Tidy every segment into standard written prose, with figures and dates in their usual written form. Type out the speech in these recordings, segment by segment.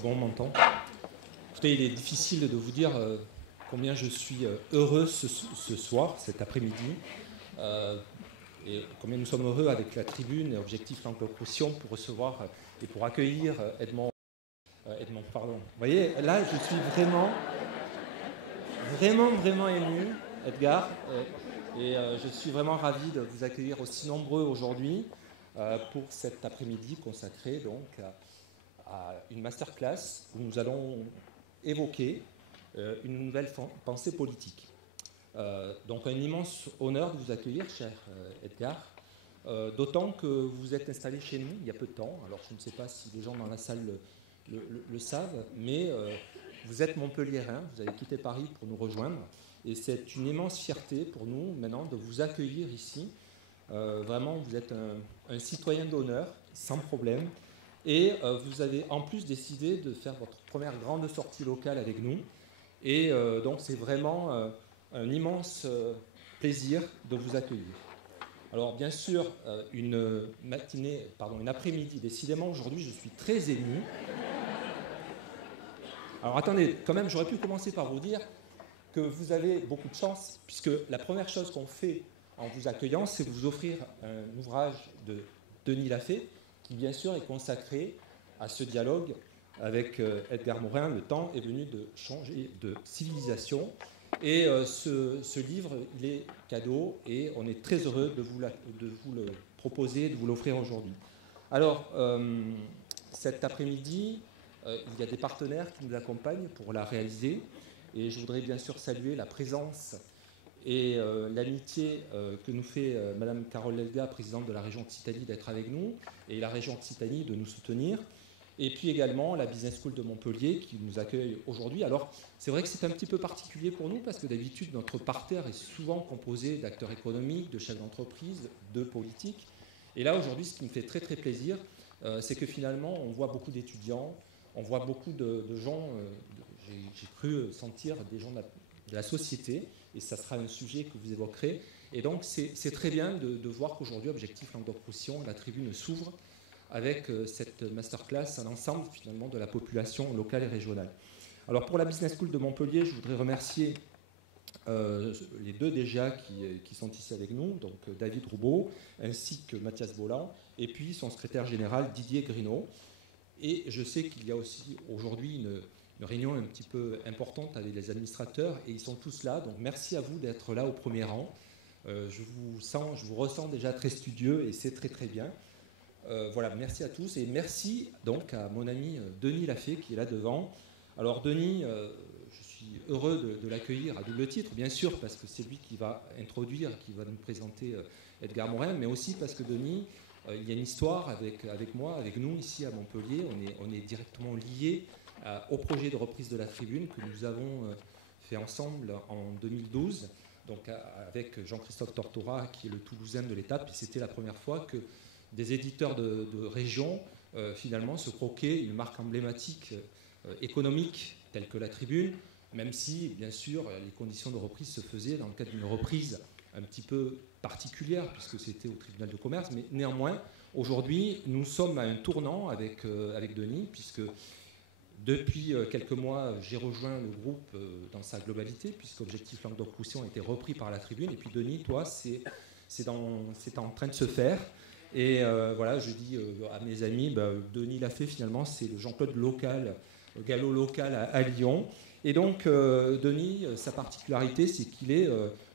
C'est bon, on m'entend. Écoutez, il est difficile de vous dire combien je suis heureux ce soir, cet après-midi, et combien nous sommes heureux avec la tribune et Objectif Languedoc-Roussillon pour recevoir et pour accueillir Edmond. Pardon. Vous voyez, là, je suis vraiment ému, Edgar, et je suis vraiment ravi de vous accueillir aussi nombreux aujourd'hui pour cet après-midi consacré donc à une masterclass où nous allons évoquer une nouvelle pensée politique. Donc un immense honneur de vous accueillir, cher Edgar, d'autant que vous êtes installé chez nous il y a peu de temps. Alors je ne sais pas si les gens dans la salle le savent, mais vous êtes montpelliérain, vous avez quitté Paris pour nous rejoindre, et c'est une immense fierté pour nous maintenant de vous accueillir ici. Vraiment, vous êtes un citoyen d'honneur, sans problème. Et vous avez en plus décidé de faire votre première grande sortie locale avec nous. Et donc c'est vraiment un immense plaisir de vous accueillir. Alors bien sûr, une après-midi, décidément aujourd'hui je suis très ému. Alors attendez, quand même j'aurais pu commencer par vous dire que vous avez beaucoup de chance, puisque la première chose qu'on fait en vous accueillant, c'est de vous offrir un ouvrage de Denis Lafay, qui bien sûr est consacré à ce dialogue avec Edgar Morin. Le temps est venu de changer de civilisation. Et ce livre, il est cadeau et on est très heureux de vous le proposer, de vous l'offrir aujourd'hui. Alors, cet après-midi, il y a des partenaires qui nous accompagnent pour la réaliser. Et je voudrais bien sûr saluer la présence et l'amitié que nous fait Madame Carole Lelga, présidente de la région Occitanie, d'être avec nous, et la région Occitanie de nous soutenir. Et puis également la Business School de Montpellier qui nous accueille aujourd'hui. Alors c'est vrai que c'est un petit peu particulier pour nous parce que d'habitude notre parterre est souvent composé d'acteurs économiques, de chefs d'entreprise, de politiques. Et là aujourd'hui ce qui me fait très très plaisir, c'est que finalement on voit beaucoup d'étudiants, on voit beaucoup de gens, j'ai cru sentir des gens de la société, et ça sera un sujet que vous évoquerez. Et donc c'est très bien de voir qu'aujourd'hui Objectif Languedoc-Roussillon, la tribune s'ouvre avec cette masterclass à l'ensemble finalement de la population locale et régionale. Alors pour la Business School de Montpellier, je voudrais remercier les deux DGA qui sont ici avec nous, donc David Roubaud ainsi que Mathias Bolland, et puis son secrétaire général Didier Grinaud. Et je sais qu'il y a aussi aujourd'hui une réunion un petit peu importante avec les administrateurs, et ils sont tous là, donc merci à vous d'être là au premier rang. Je vous ressens déjà très studieux et c'est très très bien. Voilà, merci à tous et merci donc à mon ami Denis Lafay qui est là devant. Alors Denis, je suis heureux de l'accueillir à double titre, bien sûr parce que c'est lui qui va introduire, qui va nous présenter Edgar Morin, mais aussi parce que Denis, il y a une histoire avec moi, avec nous ici à Montpellier. On est directement liés au projet de reprise de la tribune que nous avons fait ensemble en 2012, donc avec Jean-Christophe Tortora qui est le Toulousain de l'étape, et c'était la première fois que des éditeurs de région finalement se croquaient une marque emblématique économique telle que la tribune, même si bien sûr les conditions de reprise se faisaient dans le cadre d'une reprise un petit peu particulière puisque c'était au tribunal de commerce, mais néanmoins aujourd'hui nous sommes à un tournant avec Denis, puisque depuis quelques mois j'ai rejoint le groupe dans sa globalité, puisque Objectif Languedoc-Roussillon a été repris par la tribune, et puis Denis, toi c'est en train de se faire. Et voilà, je dis à mes amis, Denis Lafay finalement c'est le Jean-Claude local, le galop local à Lyon. Et donc Denis, sa particularité c'est qu'il est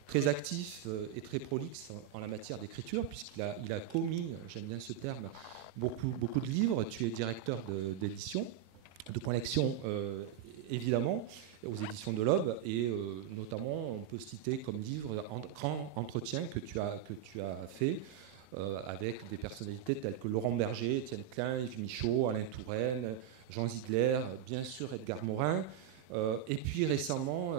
très actif et très prolixe en la matière d'écriture, puisqu'il a commis, j'aime bien ce terme, beaucoup de livres. Tu es directeur d'édition, de collection évidemment, aux éditions de l'Aube, et notamment on peut citer comme livre Grand Entretien que tu as fait avec des personnalités telles que Laurent Berger, Étienne Klein, Yves Michaud, Alain Touraine, Jean Ziegler, bien sûr Edgar Morin. Et puis récemment,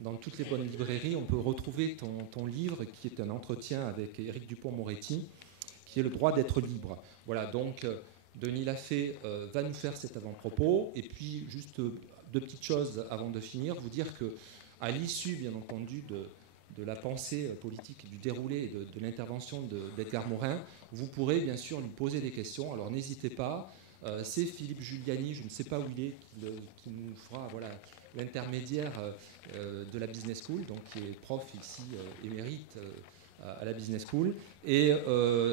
dans toutes les bonnes librairies, on peut retrouver ton livre qui est un entretien avec Éric Dupond-Moretti, qui est Le droit d'être libre. Voilà, donc Denis Lafay va nous faire cet avant-propos. Et puis juste deux petites choses avant de finir, vous dire qu'à l'issue, bien entendu, de la pensée politique, du déroulé de l'intervention d'Edgar Morin, vous pourrez bien sûr lui poser des questions. Alors n'hésitez pas, C'est Philippe Giuliani, je ne sais pas où il est, qui nous fera l'intermédiaire de la Business School, donc qui est prof ici émérite à la Business School. Et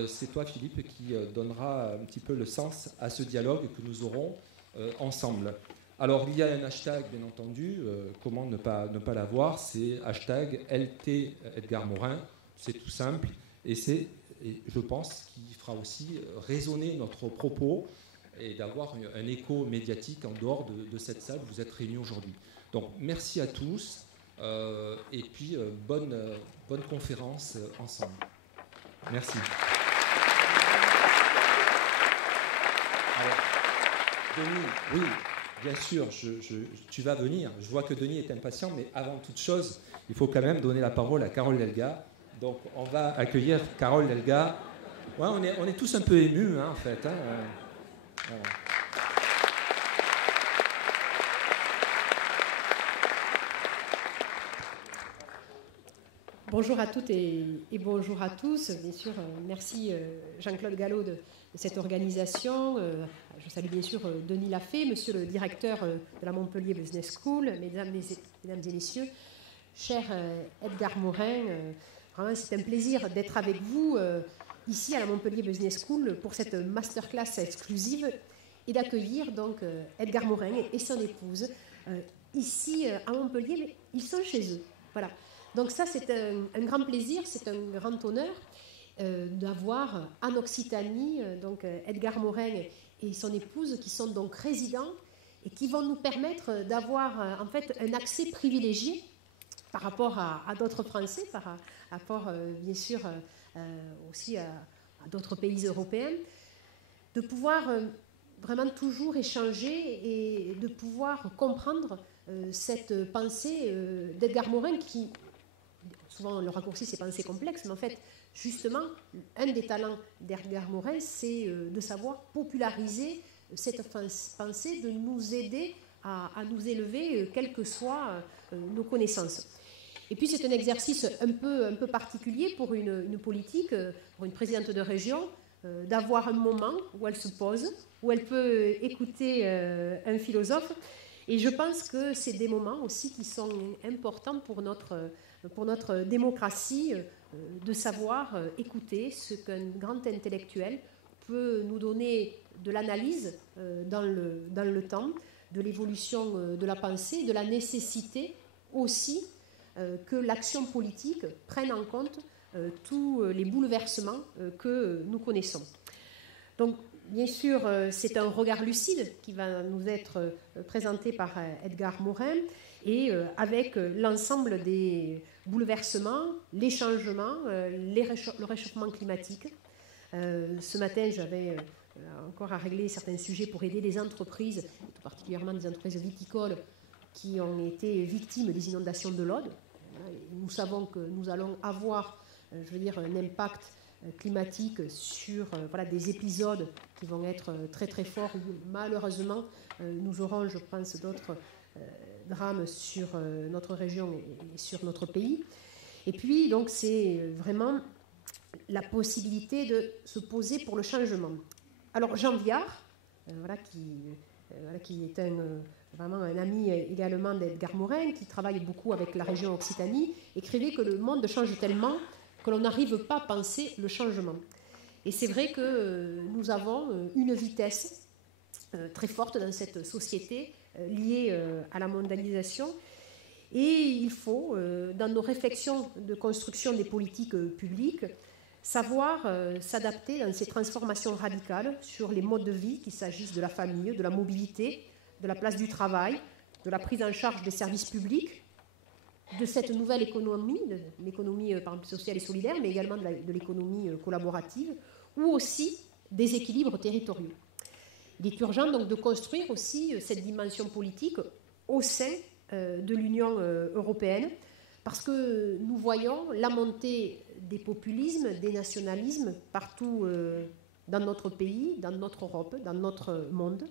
c'est toi, Philippe, qui donnera un petit peu le sens à ce dialogue que nous aurons ensemble. Alors, il y a un hashtag, bien entendu, comment ne pas l'avoir, c'est hashtag LT Edgar Morin, c'est tout simple, et je pense qu'il fera aussi résonner notre propos et d'avoir un écho médiatique en dehors de cette salle où vous êtes réunis aujourd'hui. Donc, merci à tous, et puis bonne conférence ensemble. Merci. Alors, Denis, oui, bien sûr, tu vas venir. Je vois que Denis est impatient, mais avant toute chose, il faut quand même donner la parole à Carole Delga. Donc, on va accueillir Carole Delga. Ouais, on est tous un peu émus, hein, en fait. Hein. Voilà. Bonjour à toutes et bonjour à tous. Bien sûr, merci Jean-Claude Gallo de cette organisation. Je salue bien sûr Denis Lafay, monsieur le directeur de la Montpellier Business School, mesdames et messieurs, cher Edgar Morin. Vraiment, c'est un plaisir d'être avec vous ici à la Montpellier Business School pour cette masterclass exclusive et d'accueillir donc Edgar Morin et son épouse ici à Montpellier. Mais ils sont chez eux. Voilà. Donc ça, c'est un grand plaisir, c'est un grand honneur d'avoir en Occitanie donc Edgar Morin et son épouse qui sont donc résidents et qui vont nous permettre d'avoir en fait un accès privilégié par rapport à d'autres Français, par rapport bien sûr aussi à d'autres pays européens, de pouvoir vraiment toujours échanger et de pouvoir comprendre cette pensée d'Edgar Morin qui... Souvent, le raccourci, c'est pensée complexe, mais en fait, justement, un des talents d'Edgar Morin, c'est de savoir populariser cette pensée, de nous aider à nous élever, quelles que soient nos connaissances. Et puis, c'est un exercice un peu particulier pour une politique, pour une présidente de région, d'avoir un moment où elle se pose, où elle peut écouter un philosophe. Et je pense que c'est des moments aussi qui sont importants pour notre démocratie, de savoir écouter ce qu'un grand intellectuel peut nous donner de l'analyse dans le temps, de l'évolution de la pensée, de la nécessité aussi que l'action politique prenne en compte tous les bouleversements que nous connaissons. Donc, bien sûr, c'est un regard lucide qui va nous être présenté par Edgar Morin et avec l'ensemble des bouleversements, les changements, le réchauffement climatique. Ce matin, j'avais encore à régler certains sujets pour aider les entreprises, tout particulièrement des entreprises viticoles qui ont été victimes des inondations de l'Aude. Nous savons que nous allons avoir, un impact climatique sur des épisodes qui vont être très très forts. Malheureusement, nous aurons, je pense, d'autres drames sur notre région et sur notre pays. Et puis, donc, c'est vraiment la possibilité de se poser pour le changement. Alors, Jean Viard, qui est vraiment un ami également d'Edgar Morin, qui travaille beaucoup avec la région Occitanie, écrivait que le monde change tellement que l'on n'arrive pas à penser le changement. Et c'est vrai que nous avons une vitesse très forte dans cette société liée à la mondialisation. Et il faut, dans nos réflexions de construction des politiques publiques, savoir s'adapter dans ces transformations radicales sur les modes de vie, qu'il s'agisse de la famille, de la mobilité, de la place du travail, de la prise en charge des services publics, de cette nouvelle économie, de l'économie sociale et solidaire, mais également de l'économie collaborative, ou aussi des équilibres territoriaux. Il est urgent donc de construire aussi cette dimension politique au sein de l'Union européenne, parce que nous voyons la montée des populismes, des nationalismes partout dans notre pays, dans notre Europe, dans notre monde.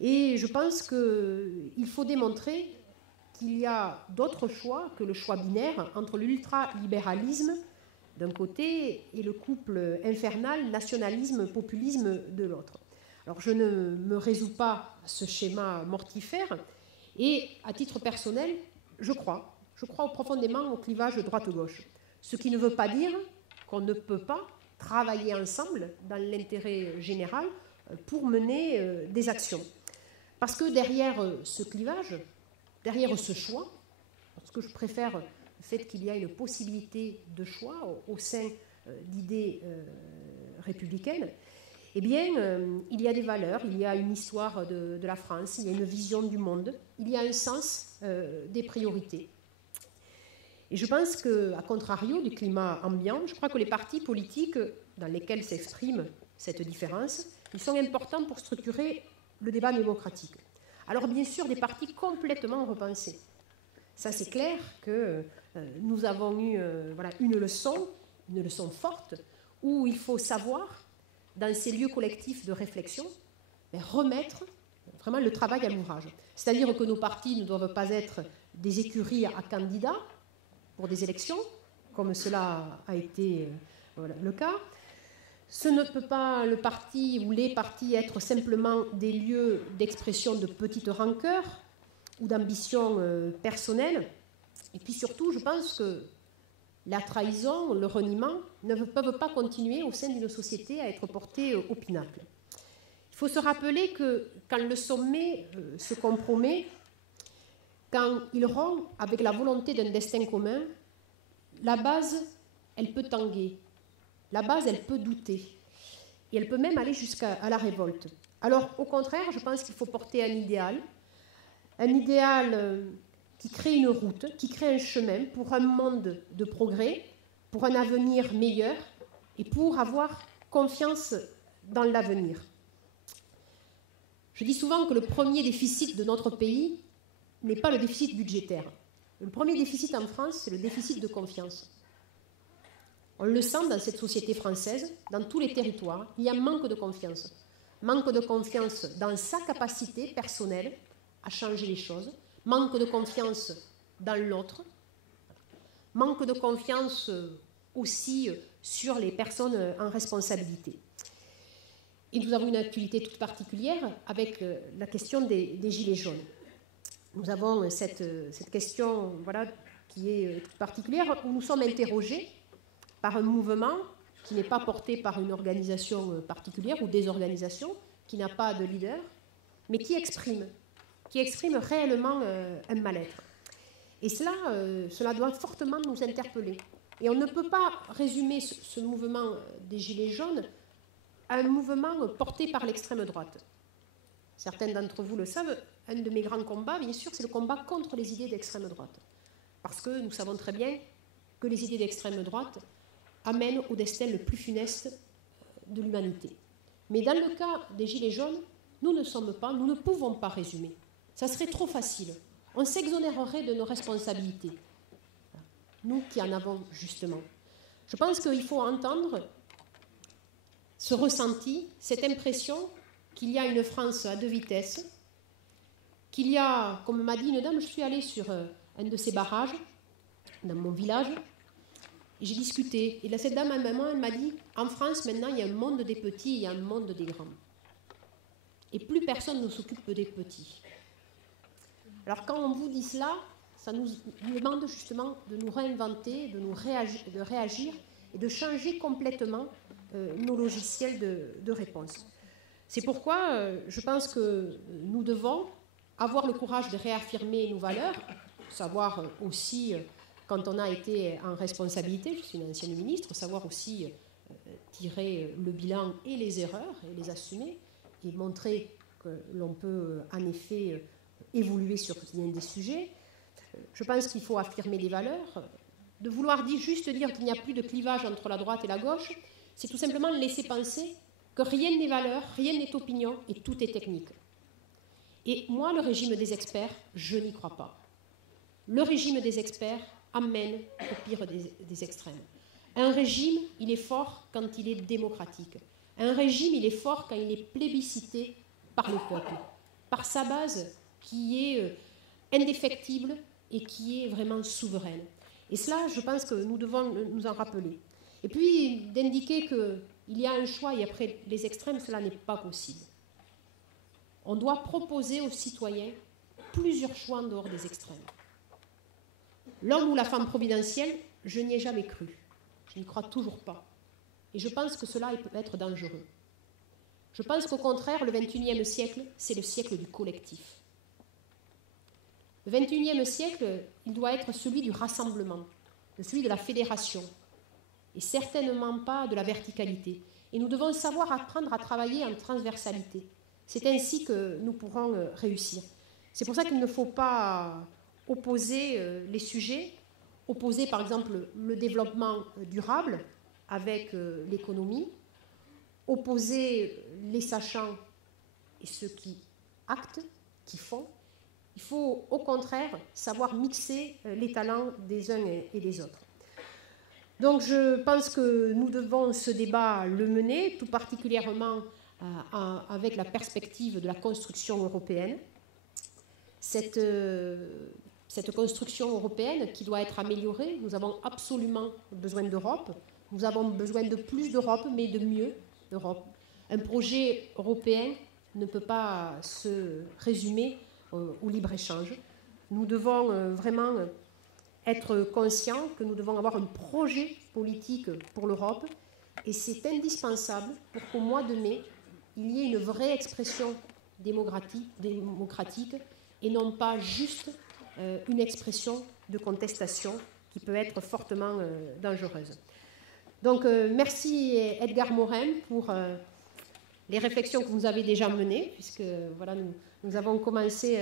Et je pense qu'il faut démontrer qu'il y a d'autres choix que le choix binaire entre l'ultralibéralisme d'un côté et le couple infernal nationalisme-populisme de l'autre. Alors je ne me résous pas à ce schéma mortifère et à titre personnel, je crois profondément au clivage droite-gauche. Ce qui ne veut pas dire qu'on ne peut pas travailler ensemble dans l'intérêt général pour mener des actions. Parce que derrière ce clivage, derrière ce choix, parce que je préfère le fait qu'il y a une possibilité de choix au sein d'idées républicaines, eh bien, il y a des valeurs, il y a une histoire de la France, il y a une vision du monde, il y a un sens des priorités. Et je pense qu'à contrario du climat ambiant, je crois que les partis politiques dans lesquels s'exprime cette différence, ils sont importants pour structurer le débat démocratique. Alors bien sûr, des partis complètement repensés. Ça, c'est clair que nous avons eu une leçon forte, où il faut savoir, dans ces lieux collectifs de réflexion, remettre vraiment le travail à l'ouvrage. C'est-à-dire que nos partis ne doivent pas être des écuries à candidats pour des élections, comme cela a été le cas. Ce ne peut pas le parti ou les partis être simplement des lieux d'expression de petites rancœurs ou d'ambitions personnelles. Et puis surtout, je pense que la trahison, le reniement ne peuvent pas continuer au sein d'une société à être portés au pinacle. Il faut se rappeler que quand le sommet se compromet, quand il rompt avec la volonté d'un destin commun, la base, elle peut tanguer. La base, elle peut douter. Et elle peut même aller jusqu'à la révolte. Alors, au contraire, je pense qu'il faut porter un idéal qui crée une route, qui crée un chemin pour un monde de progrès, pour un avenir meilleur et pour avoir confiance dans l'avenir. Je dis souvent que le premier déficit de notre pays n'est pas le déficit budgétaire. Le premier déficit en France, c'est le déficit de confiance. On le sent dans cette société française, dans tous les territoires. Il y a un manque de confiance. Manque de confiance dans sa capacité personnelle à changer les choses. Manque de confiance dans l'autre. Manque de confiance aussi sur les personnes en responsabilité. Et nous avons une actualité toute particulière avec la question des gilets jaunes. Nous avons cette question qui est toute particulière où nous sommes interrogés par un mouvement qui n'est pas porté par une organisation particulière ou des organisations, qui n'a pas de leader, mais qui exprime réellement un mal-être. Et cela doit fortement nous interpeller. Et on ne peut pas résumer ce mouvement des Gilets jaunes à un mouvement porté par l'extrême droite. Certains d'entre vous le savent, un de mes grands combats, bien sûr, c'est le combat contre les idées d'extrême droite. Parce que nous savons très bien que les idées d'extrême droite amènent au destin le plus funeste de l'humanité. Mais dans le cas des Gilets jaunes, nous ne pouvons pas résumer. Ça serait trop facile. On s'exonérerait de nos responsabilités. Nous qui en avons justement. Je pense qu'il faut entendre ce ressenti, cette impression qu'il y a une France à deux vitesses, qu'il y a, comme m'a dit une dame, je suis allée sur un de ces barrages, dans mon village, et j'ai discuté. Et là, cette dame, à un moment, elle m'a dit, en France, maintenant, il y a un monde des petits et il y a un monde des grands. Et plus personne ne s'occupe des petits. Alors, quand on vous dit cela, ça nous demande justement de nous réinventer, de réagir et de changer complètement nos logiciels de réponse. C'est pourquoi je pense que nous devons avoir le courage de réaffirmer nos valeurs, savoir aussi, quand on a été en responsabilité, je suis une ancienne ministre, savoir aussi tirer le bilan et les erreurs et les assumer et montrer que l'on peut en effet évoluer sur bien des sujets. Je pense qu'il faut affirmer des valeurs. De vouloir juste dire qu'il n'y a plus de clivage entre la droite et la gauche, c'est tout simplement laisser penser que rien n'est valeur, rien n'est opinion et tout est technique. Et moi, le régime des experts, je n'y crois pas. Le régime des experts amène au pire des extrêmes. Un régime, il est fort quand il est démocratique. Un régime, il est fort quand il est plébiscité par le peuple, par sa base qui est indéfectible et qui est vraiment souveraine. Et cela, je pense que nous devons nous en rappeler. Et puis, d'indiquer qu'il y a un choix et après les extrêmes, cela n'est pas possible. On doit proposer aux citoyens plusieurs choix en dehors des extrêmes. L'homme ou la femme providentielle, je n'y ai jamais cru. Je n'y crois toujours pas. Et je pense que cela peut être dangereux. Je pense qu'au contraire, le XXIe siècle, c'est le siècle du collectif. Le XXIe siècle, il doit être celui du rassemblement, celui de la fédération, et certainement pas de la verticalité. Et nous devons savoir apprendre à travailler en transversalité. C'est ainsi que nous pourrons réussir. C'est pour ça qu'il ne faut pas opposer les sujets, opposer par exemple le développement durable avec l'économie, opposer les sachants et ceux qui actent, qui font. Il faut au contraire savoir mixer les talents des uns et des autres. Donc je pense que nous devons ce débat le mener, tout particulièrement avec la perspective de la construction européenne. Cette construction européenne qui doit être améliorée, nous avons absolument besoin d'Europe, nous avons besoin de plus d'Europe, mais de mieux d'Europe. Un projet européen ne peut pas se résumer au libre-échange. Nous devons vraiment être conscients que nous devons avoir un projet politique pour l'Europe et c'est indispensable pour qu'au mois de mai, il y ait une vraie expression démocratique et non pas juste une expression de contestation qui peut être fortement dangereuse. Donc merci Edgar Morin pour les réflexions que vous avez déjà menées, puisque voilà, nous avons commencé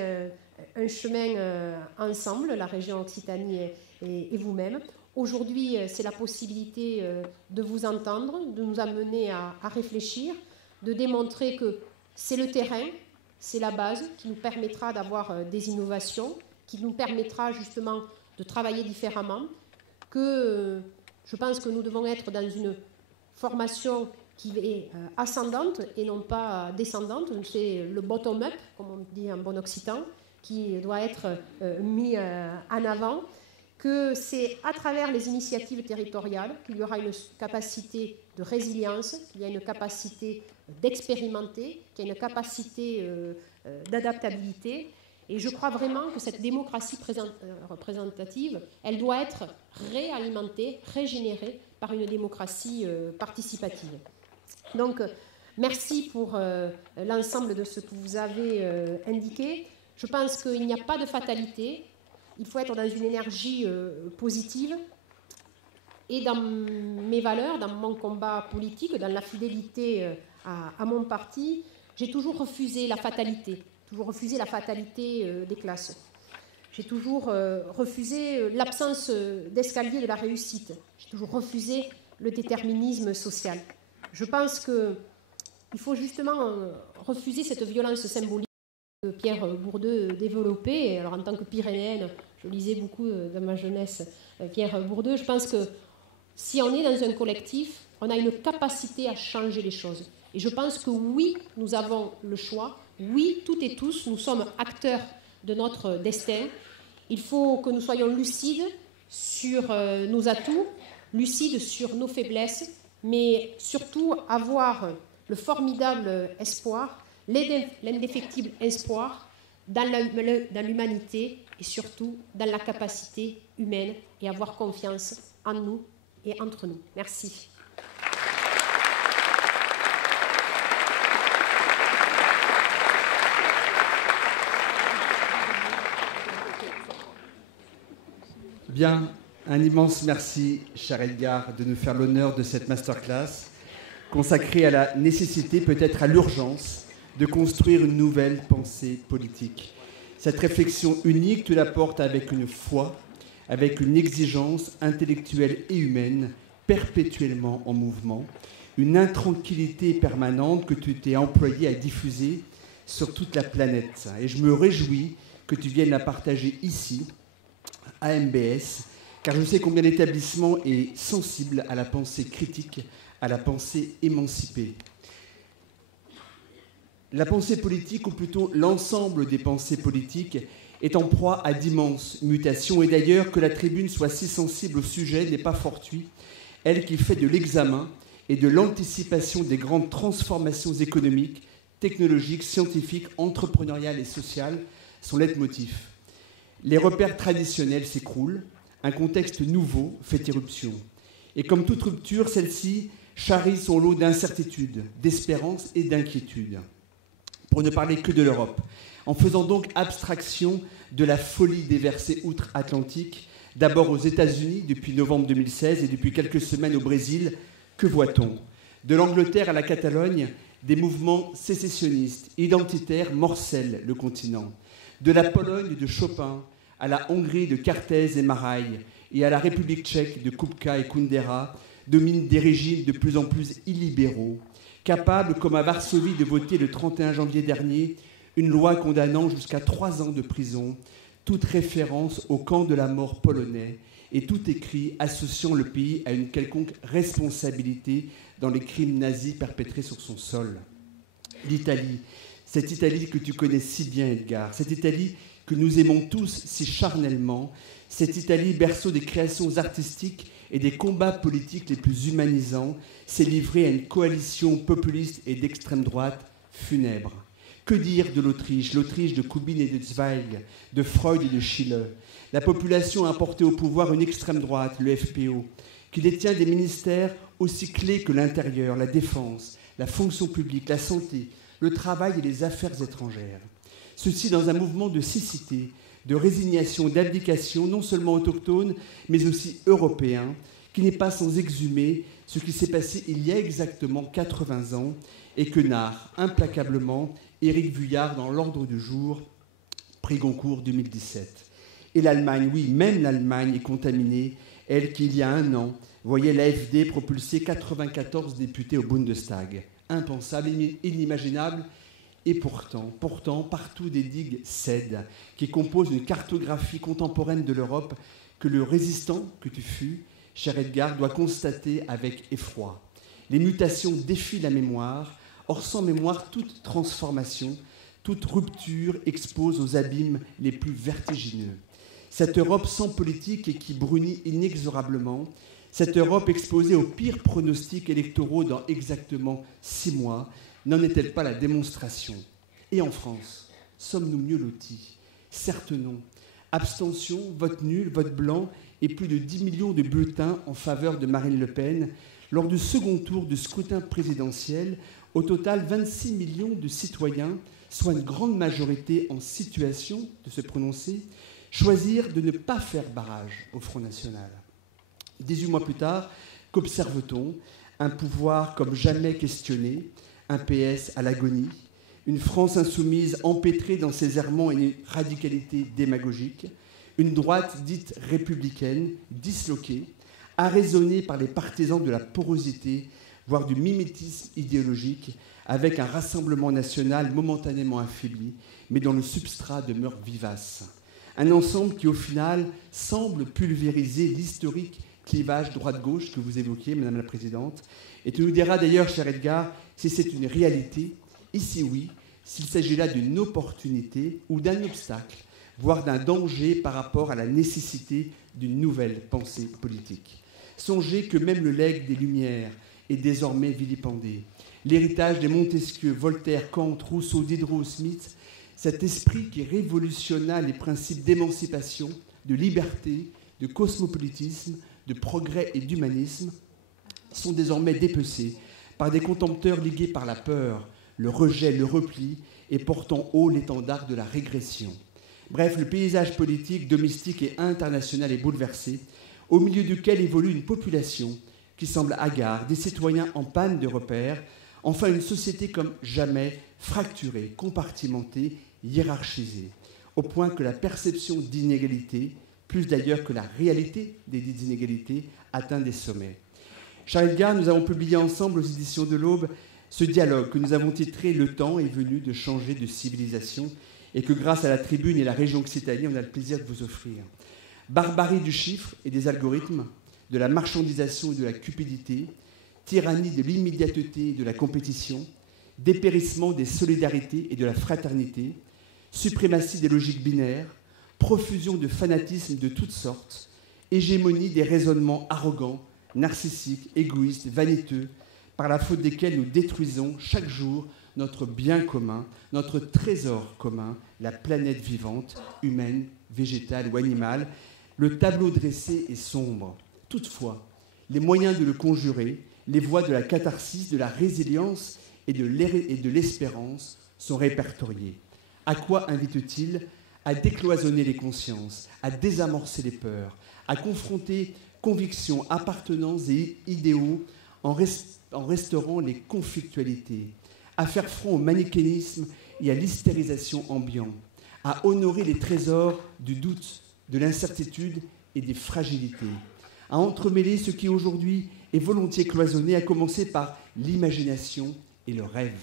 un chemin ensemble, la région Occitanie et vous-même. Aujourd'hui, c'est la possibilité de vous entendre, de nous amener à réfléchir, de démontrer que c'est le terrain, c'est la base qui nous permettra d'avoir des innovations, qui nous permettra justement de travailler différemment, que je pense que nous devons être dans une formation qui est ascendante et non pas descendante. C'est le bottom-up, comme on dit en bon occitan, qui doit être mis en avant, que c'est à travers les initiatives territoriales qu'il y aura une capacité de résilience, qu'il y a une capacité d'expérimenter, qu'il y a une capacité d'adaptabilité. Et je crois vraiment que cette démocratie représentative, elle doit être réalimentée, régénérée par une démocratie participative. Donc, merci pour l'ensemble de ce que vous avez indiqué. Je pense qu'il n'y a pas de fatalité. Il faut être dans une énergie positive. Et dans mes valeurs, dans mon combat politique, dans la fidélité à mon parti, j'ai toujours refusé la fatalité. Toujours refusé la fatalité des classes. J'ai toujours refusé l'absence d'escalier de la réussite. J'ai toujours refusé le déterminisme social. Je pense qu'il faut justement refuser cette violence symbolique que Pierre Bourdieu développait. Alors en tant que Pyrénéenne, je lisais beaucoup dans ma jeunesse Pierre Bourdieu. Je pense que si on est dans un collectif, on a une capacité à changer les choses. Et je pense que oui, nous avons le choix. Oui, toutes et tous, nous sommes acteurs de notre destin. Il faut que nous soyons lucides sur nos atouts, lucides sur nos faiblesses, mais surtout avoir le formidable espoir, l'indéfectible espoir dans l'humanité et surtout dans la capacité humaine et avoir confiance en nous et entre nous. Merci. Bien, un immense merci, cher Edgar, de nous faire l'honneur de cette masterclass consacrée à la nécessité, peut-être à l'urgence, de construire une nouvelle pensée politique. Cette réflexion unique, tu la portes avec une foi, avec une exigence intellectuelle et humaine perpétuellement en mouvement, une intranquillité permanente que tu t'es employé à diffuser sur toute la planète. Et je me réjouis que tu viennes la partager ici, à MBS, car je sais combien l'établissement est sensible à la pensée critique, à la pensée émancipée. La pensée politique, ou plutôt l'ensemble des pensées politiques, est en proie à d'immenses mutations. Et d'ailleurs, que la tribune soit si sensible au sujet n'est pas fortuit. Elle qui fait de l'examen et de l'anticipation des grandes transformations économiques, technologique, scientifique, entrepreneurial et social, son leitmotiv. Les repères traditionnels s'écroulent, un contexte nouveau fait irruption. Et comme toute rupture, celle-ci charrie son lot d'incertitudes, d'espérances et d'inquiétudes. Pour ne parler que de l'Europe, en faisant donc abstraction de la folie déversée outre-Atlantique, d'abord aux États-Unis depuis novembre 2016 et depuis quelques semaines au Brésil, que voit-on? De l'Angleterre à la Catalogne, des mouvements sécessionnistes, identitaires morcellent le continent. De la Pologne de Chopin à la Hongrie de Kertész et Maraille et à la République tchèque de Kupka et Kundera dominent des régimes de plus en plus illibéraux, capables, comme à Varsovie, de voter le 31 janvier dernier une loi condamnant jusqu'à 3 ans de prison toute référence au camp de la mort polonais et tout écrit associant le pays à une quelconque responsabilité dans les crimes nazis perpétrés sur son sol. L'Italie, cette Italie que tu connais si bien, Edgar, cette Italie que nous aimons tous si charnellement, cette Italie berceau des créations artistiques et des combats politiques les plus humanisants, s'est livrée à une coalition populiste et d'extrême droite funèbre. Que dire de l'Autriche, l'Autriche de Kubin et de Zweig, de Freud et de Schiller? La population a porté au pouvoir une extrême droite, le FPO, qui détient des ministères aussi clés que l'intérieur, la défense, la fonction publique, la santé, le travail et les affaires étrangères. Ceci dans un mouvement de cécité, de résignation, d'abdication, non seulement autochtone, mais aussi européen, qui n'est pas sans exhumer ce qui s'est passé il y a exactement 80 ans et que narre implacablement Éric Vuillard dans l'Ordre du jour, prix Goncourt 2017. Et l'Allemagne, oui, même l'Allemagne est contaminée, elle qui, il y a 1 an, voyait l'AfD propulser 94 députés au Bundestag. Impensable, inimaginable, et pourtant, partout des digues cèdent, qui composent une cartographie contemporaine de l'Europe que le résistant que tu fus, cher Edgar, doit constater avec effroi. Les mutations défient la mémoire. Or, sans mémoire, toute transformation, toute rupture expose aux abîmes les plus vertigineux. Cette Europe sans politique et qui brunit inexorablement, cette Europe exposée aux pires pronostics électoraux dans exactement 6 mois, n'en est-elle pas la démonstration? Et en France, sommes-nous mieux lotis? Certes non. Abstention, vote nul, vote blanc et plus de 10 millions de bulletins en faveur de Marine Le Pen lors du second tour du scrutin présidentiel. Au total, 26 millions de citoyens, soit une grande majorité en situation de se prononcer, choisirent de ne pas faire barrage au Front National. 18 mois plus tard, qu'observe-t-on? Un pouvoir comme jamais questionné, un PS à l'agonie, une France insoumise empêtrée dans ses errements et une radicalité démagogique, une droite dite républicaine, disloquée, arraisonnée par les partisans de la porosité, voire du mimétisme idéologique, avec un rassemblement national momentanément affaibli, mais dont le substrat demeure vivace. Un ensemble qui, au final, semble pulvériser l'historique clivage droite-gauche que vous évoquiez, Madame la Présidente. Et tu nous diras d'ailleurs, cher Edgar, si c'est une réalité, ici oui, s'il s'agit là d'une opportunité ou d'un obstacle, voire d'un danger par rapport à la nécessité d'une nouvelle pensée politique. Songez que même le legs des Lumières est désormais vilipendé. L'héritage des Montesquieu, Voltaire, Kant, Rousseau, Diderot, Smith, cet esprit qui révolutionna les principes d'émancipation, de liberté, de cosmopolitisme, de progrès et d'humanisme, sont désormais dépecés par des contempteurs ligués par la peur, le rejet, le repli, et portant haut l'étendard de la régression. Bref, le paysage politique, domestique et international est bouleversé, au milieu duquel évolue une population qui semble hagard, des citoyens en panne de repères, enfin une société comme jamais fracturée, compartimentée, hiérarchisée, au point que la perception d'inégalité, plus d'ailleurs que la réalité des dites inégalités, atteint des sommets. Charles Edgar, nous avons publié ensemble aux éditions de l'Aube ce dialogue que nous avons titré « Le temps est venu de changer de civilisation » et que grâce à la Tribune et la région Occitanie, on a le plaisir de vous offrir. Barbarie du chiffre et des algorithmes, de la marchandisation et de la cupidité, tyrannie de l'immédiateté et de la compétition, dépérissement des solidarités et de la fraternité, suprématie des logiques binaires, profusion de fanatismes de toutes sortes, hégémonie des raisonnements arrogants, narcissiques, égoïstes, vaniteux, par la faute desquels nous détruisons chaque jour notre bien commun, notre trésor commun, la planète vivante, humaine, végétale ou animale. Le tableau dressé est sombre. Toutefois, les moyens de le conjurer, les voies de la catharsis, de la résilience et de l'espérance sont répertoriés. À quoi invite-t-il? À décloisonner les consciences, à désamorcer les peurs, à confronter convictions, appartenances et idéaux en restaurant les conflictualités, à faire front au manichéisme et à l'hystérisation ambiante, à honorer les trésors du doute, de l'incertitude et des fragilités, à entremêler ce qui aujourd'hui est volontiers cloisonné, à commencer par l'imagination et le rêve.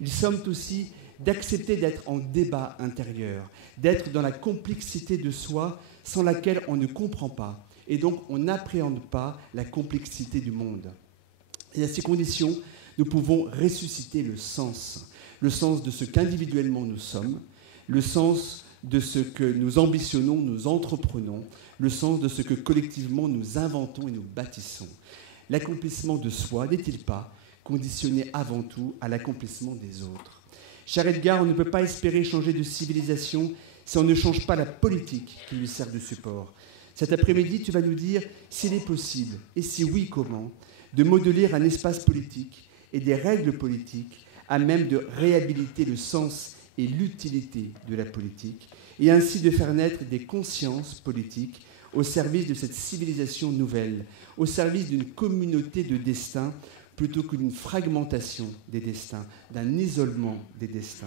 Ils somment aussi d'accepter d'être en débat intérieur, d'être dans la complexité de soi sans laquelle on ne comprend pas, et donc on n'appréhende pas la complexité du monde. Et à ces conditions, nous pouvons ressusciter le sens de ce qu'individuellement nous sommes, le sens de ce que nous ambitionnons, nous entreprenons, le sens de ce que collectivement nous inventons et nous bâtissons. L'accomplissement de soi n'est-il pas conditionné avant tout à l'accomplissement des autres? Cher Edgar, on ne peut pas espérer changer de civilisation si on ne change pas la politique qui lui sert de support. Cet après-midi, tu vas nous dire s'il est possible, et si oui, comment, de modeler un espace politique et des règles politiques à même de réhabiliter le sens et l'utilité de la politique, et ainsi de faire naître des consciences politiques au service de cette civilisation nouvelle, au service d'une communauté de destin, plutôt qu'une fragmentation des destins, d'un isolement des destins.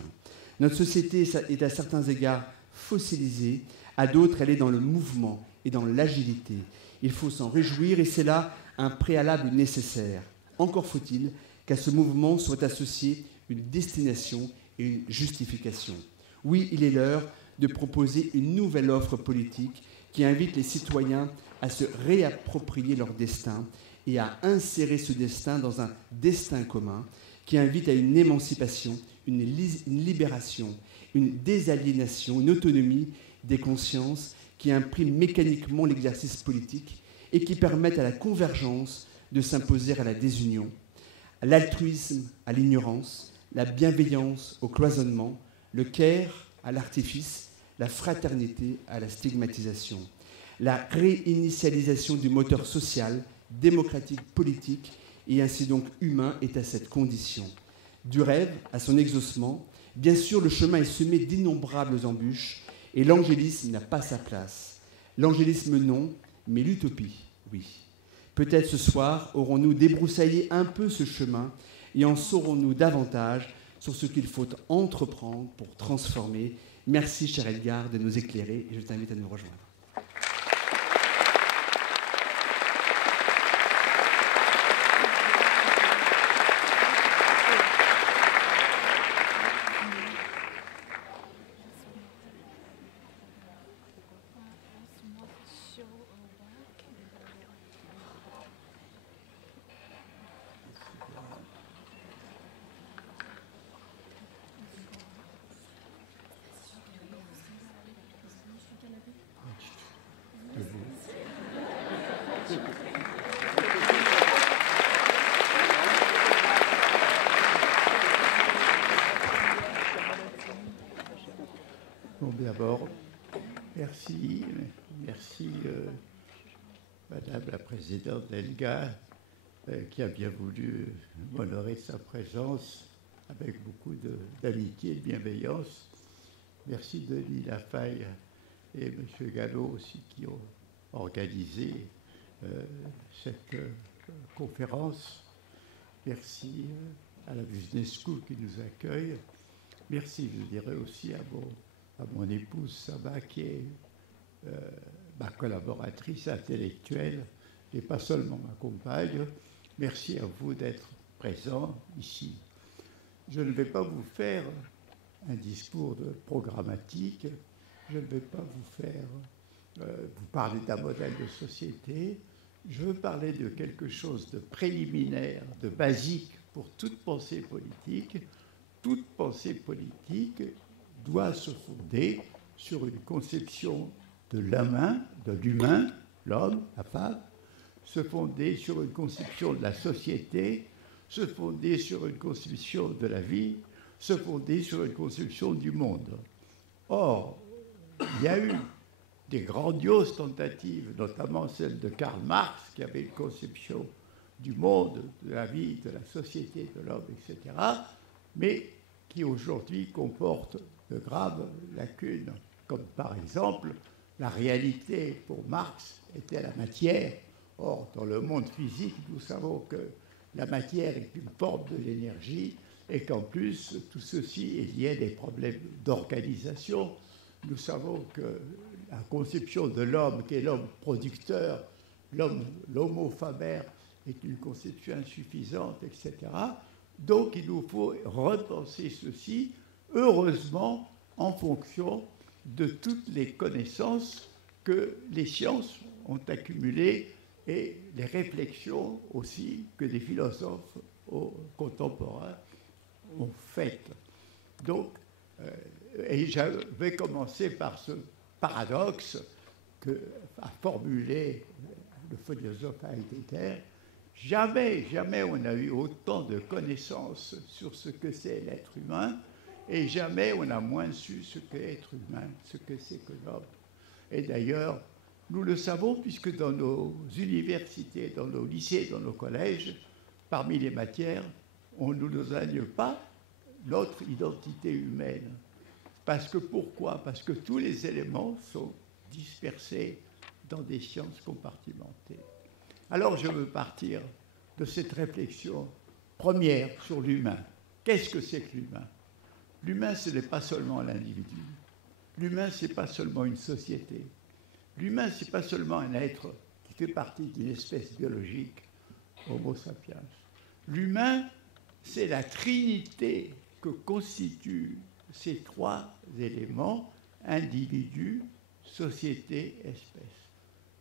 Notre société est à certains égards fossilisée, à d'autres elle est dans le mouvement et dans l'agilité. Il faut s'en réjouir et c'est là un préalable nécessaire. Encore faut-il qu'à ce mouvement soit associée une destination et une justification. Oui, il est l'heure de proposer une nouvelle offre politique qui invite les citoyens à se réapproprier leur destin et à insérer ce destin dans un destin commun qui invite à une émancipation, une libération, une désaliénation, une autonomie des consciences qui impriment mécaniquement l'exercice politique et qui permettent à la convergence de s'imposer à la désunion, à l'altruisme, à l'ignorance, la bienveillance au cloisonnement, le care à l'artifice, la fraternité à la stigmatisation. La réinitialisation du moteur social, démocratique, politique et ainsi donc humain est à cette condition. Du rêve à son exaucement, bien sûr le chemin est semé d'innombrables embûches et l'angélisme n'a pas sa place. L'angélisme non, mais l'utopie, oui. Peut-être ce soir aurons-nous débroussaillé un peu ce chemin et en saurons-nous davantage sur ce qu'il faut entreprendre pour transformer. Merci, cher Edgar, de nous éclairer et je t'invite à nous rejoindre. Bon, d'abord, merci Madame la Présidente Elga, qui a bien voulu m'honorer de sa présence avec beaucoup d'amitié et de bienveillance. Merci Denis Lafaye et M. Gallo aussi qui ont organisé cette conférence. Merci à la Business School qui nous accueille. Merci, je dirais aussi à mon épouse Saba, qui est ma collaboratrice intellectuelle et pas seulement ma compagne. Merci à vous d'être présents ici. Je ne vais pas vous faire un discours programmatique, je ne vais pas vous parler d'un modèle de société, je veux parler de quelque chose de préliminaire, de basique pour toute pensée politique. Toute pensée politique doit se fonder sur une conception de l'humain, l'homme, la femme, se fonder sur une conception de la société, se fonder sur une conception de la vie, se fonder sur une conception du monde. Or, il y a eu des grandioses tentatives, notamment celle de Karl Marx, qui avait une conception du monde, de la vie, de la société, de l'homme, etc., mais qui aujourd'hui comportent de graves lacunes, comme par exemple la réalité pour Marx était la matière. Or, dans le monde physique, nous savons que la matière est une forme de l'énergie et qu'en plus, tout ceci est lié à des problèmes d'organisation. Nous savons que la conception de l'homme, qui est l'homme producteur, l'homo faber, est une conception insuffisante, etc. Donc, il nous faut repenser ceci, heureusement, en fonction de toutes les connaissances que les sciences ont accumulées et les réflexions aussi que les philosophes contemporains ont faites. Donc, et je vais commencer par ce paradoxe qu'a formulé le philosophe Heidegger. Jamais on a eu autant de connaissances sur ce que c'est l'être humain, et jamais on a moins su ce qu'est être humain, ce que c'est que l'homme. Et d'ailleurs, nous le savons puisque dans nos universités, dans nos lycées, dans nos collèges, parmi les matières, on ne nous enseigne pas notre identité humaine. Parce que pourquoi? Parce que tous les éléments sont dispersés dans des sciences compartimentées. Alors je veux partir de cette réflexion première sur l'humain. Qu'est-ce que c'est que l'humain? L'humain, ce n'est pas seulement l'individu. L'humain, ce n'est pas seulement une société. L'humain, ce n'est pas seulement un être qui fait partie d'une espèce biologique, Homo sapiens. L'humain, c'est la trinité que constituent ces trois éléments, individu, société, espèce.